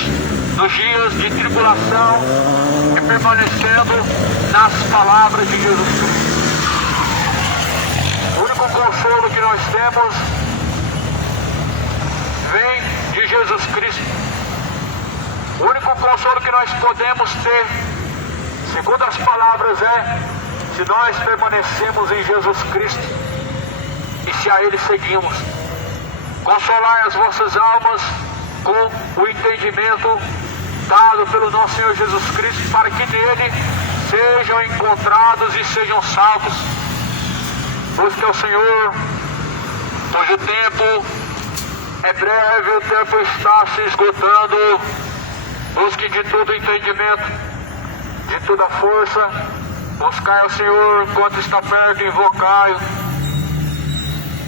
nos dias de tribulação e permanecendo nas palavras de Jesus Cristo. O único consolo que nós temos vem de Jesus Cristo. O único consolo que nós podemos ter, segundo as palavras, é se nós permanecemos em Jesus Cristo e se a Ele seguimos. Consolai as vossas almas com o entendimento dado pelo nosso Senhor Jesus Cristo, para que nele sejam encontrados e sejam salvos. Busque ao Senhor, pois o tempo é breve, o tempo está se esgotando. Busque de todo entendimento, de toda força. Buscai ao Senhor enquanto está perto, invocai-o.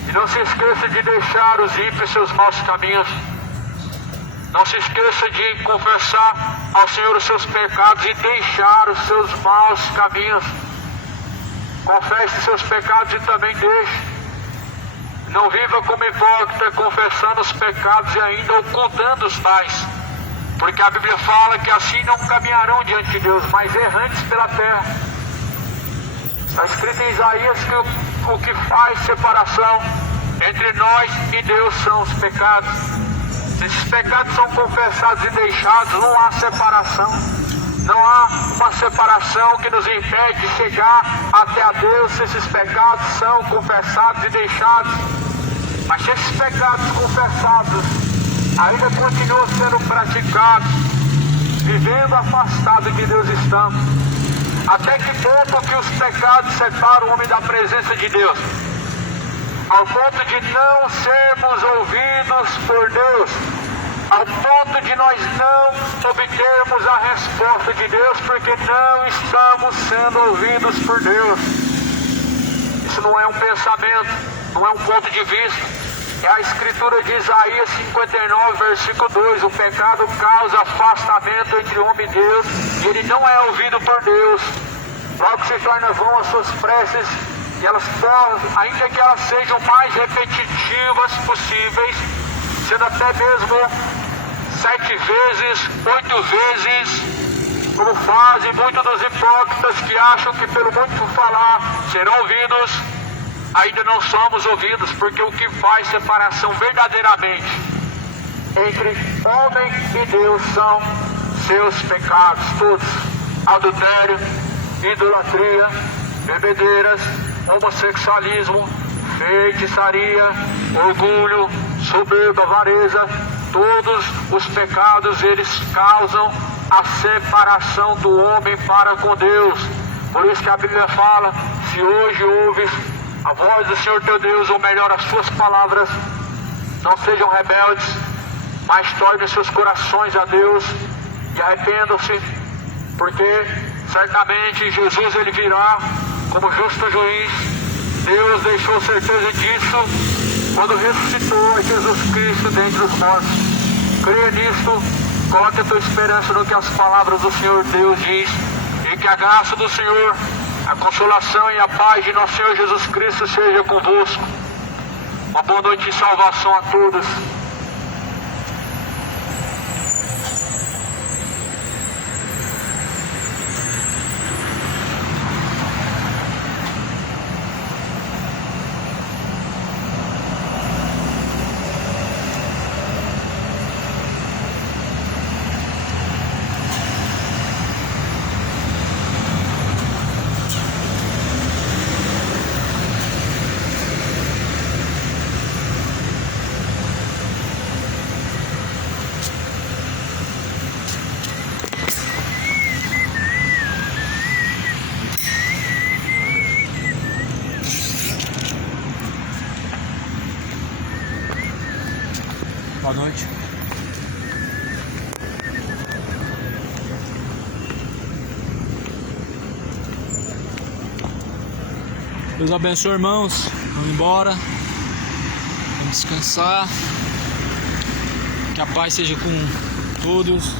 E não se esqueça de deixar os ímpios seus maus caminhos. Não se esqueça de confessar ao Senhor os seus pecados e deixar os seus maus caminhos. Confesse seus pecados e também deixe. Não viva como hipócrita, confessando os pecados e ainda ocultando os tais. Porque a Bíblia fala que assim não caminharão diante de Deus, mas errantes pela terra. Está escrito em Isaías que o que faz separação entre nós e Deus são os pecados. Se esses pecados são confessados e deixados, não há separação. Não há uma separação que nos impede de chegar até a Deus se esses pecados são confessados e deixados. Mas se esses pecados confessados ainda continuam sendo praticados, vivendo afastado de Deus estamos. Até que ponto que os pecados separam o homem da presença de Deus? Ao ponto de não sermos ouvidos por Deus, ao ponto de nós não obtermos a resposta de Deus, porque não estamos sendo ouvidos por Deus. Isso não é um pensamento, não é um ponto de vista. É a escritura de Isaías 59, versículo 2. O pecado causa afastamento entre o homem e Deus, e ele não é ouvido por Deus. Logo se torna vão as suas preces, e elas podem, ainda que elas sejam mais repetitivas possíveis, sendo até mesmo 7 vezes, 8 vezes, como fazem muitos dos hipócritas que acham que pelo muito falar serão ouvidos. Ainda não somos ouvidos, porque o que faz separação verdadeiramente entre homem e Deus são seus pecados todos: adultério, idolatria, bebedeiras, homossexualismo, feitiçaria, orgulho, soberba, avareza. Todos os pecados, eles causam a separação do homem para com Deus. Por isso que a Bíblia fala: se hoje ouves a voz do Senhor teu Deus, ou melhor, as suas palavras, não sejam rebeldes, mas tornem seus corações a Deus e arrependam-se, porque certamente Jesus ele virá como justo juiz. Deus deixou certeza disso quando ressuscitou a Jesus Cristo dentre os mortos. Creia nisto, coloque a tua esperança no que as palavras do Senhor Deus diz, e que a graça do Senhor, a consolação e a paz de nosso Senhor Jesus Cristo seja convosco. Uma boa noite e salvação a todos. Boa noite. Deus abençoe, irmãos. Vamos embora. Vamos descansar. Que a paz seja com todos.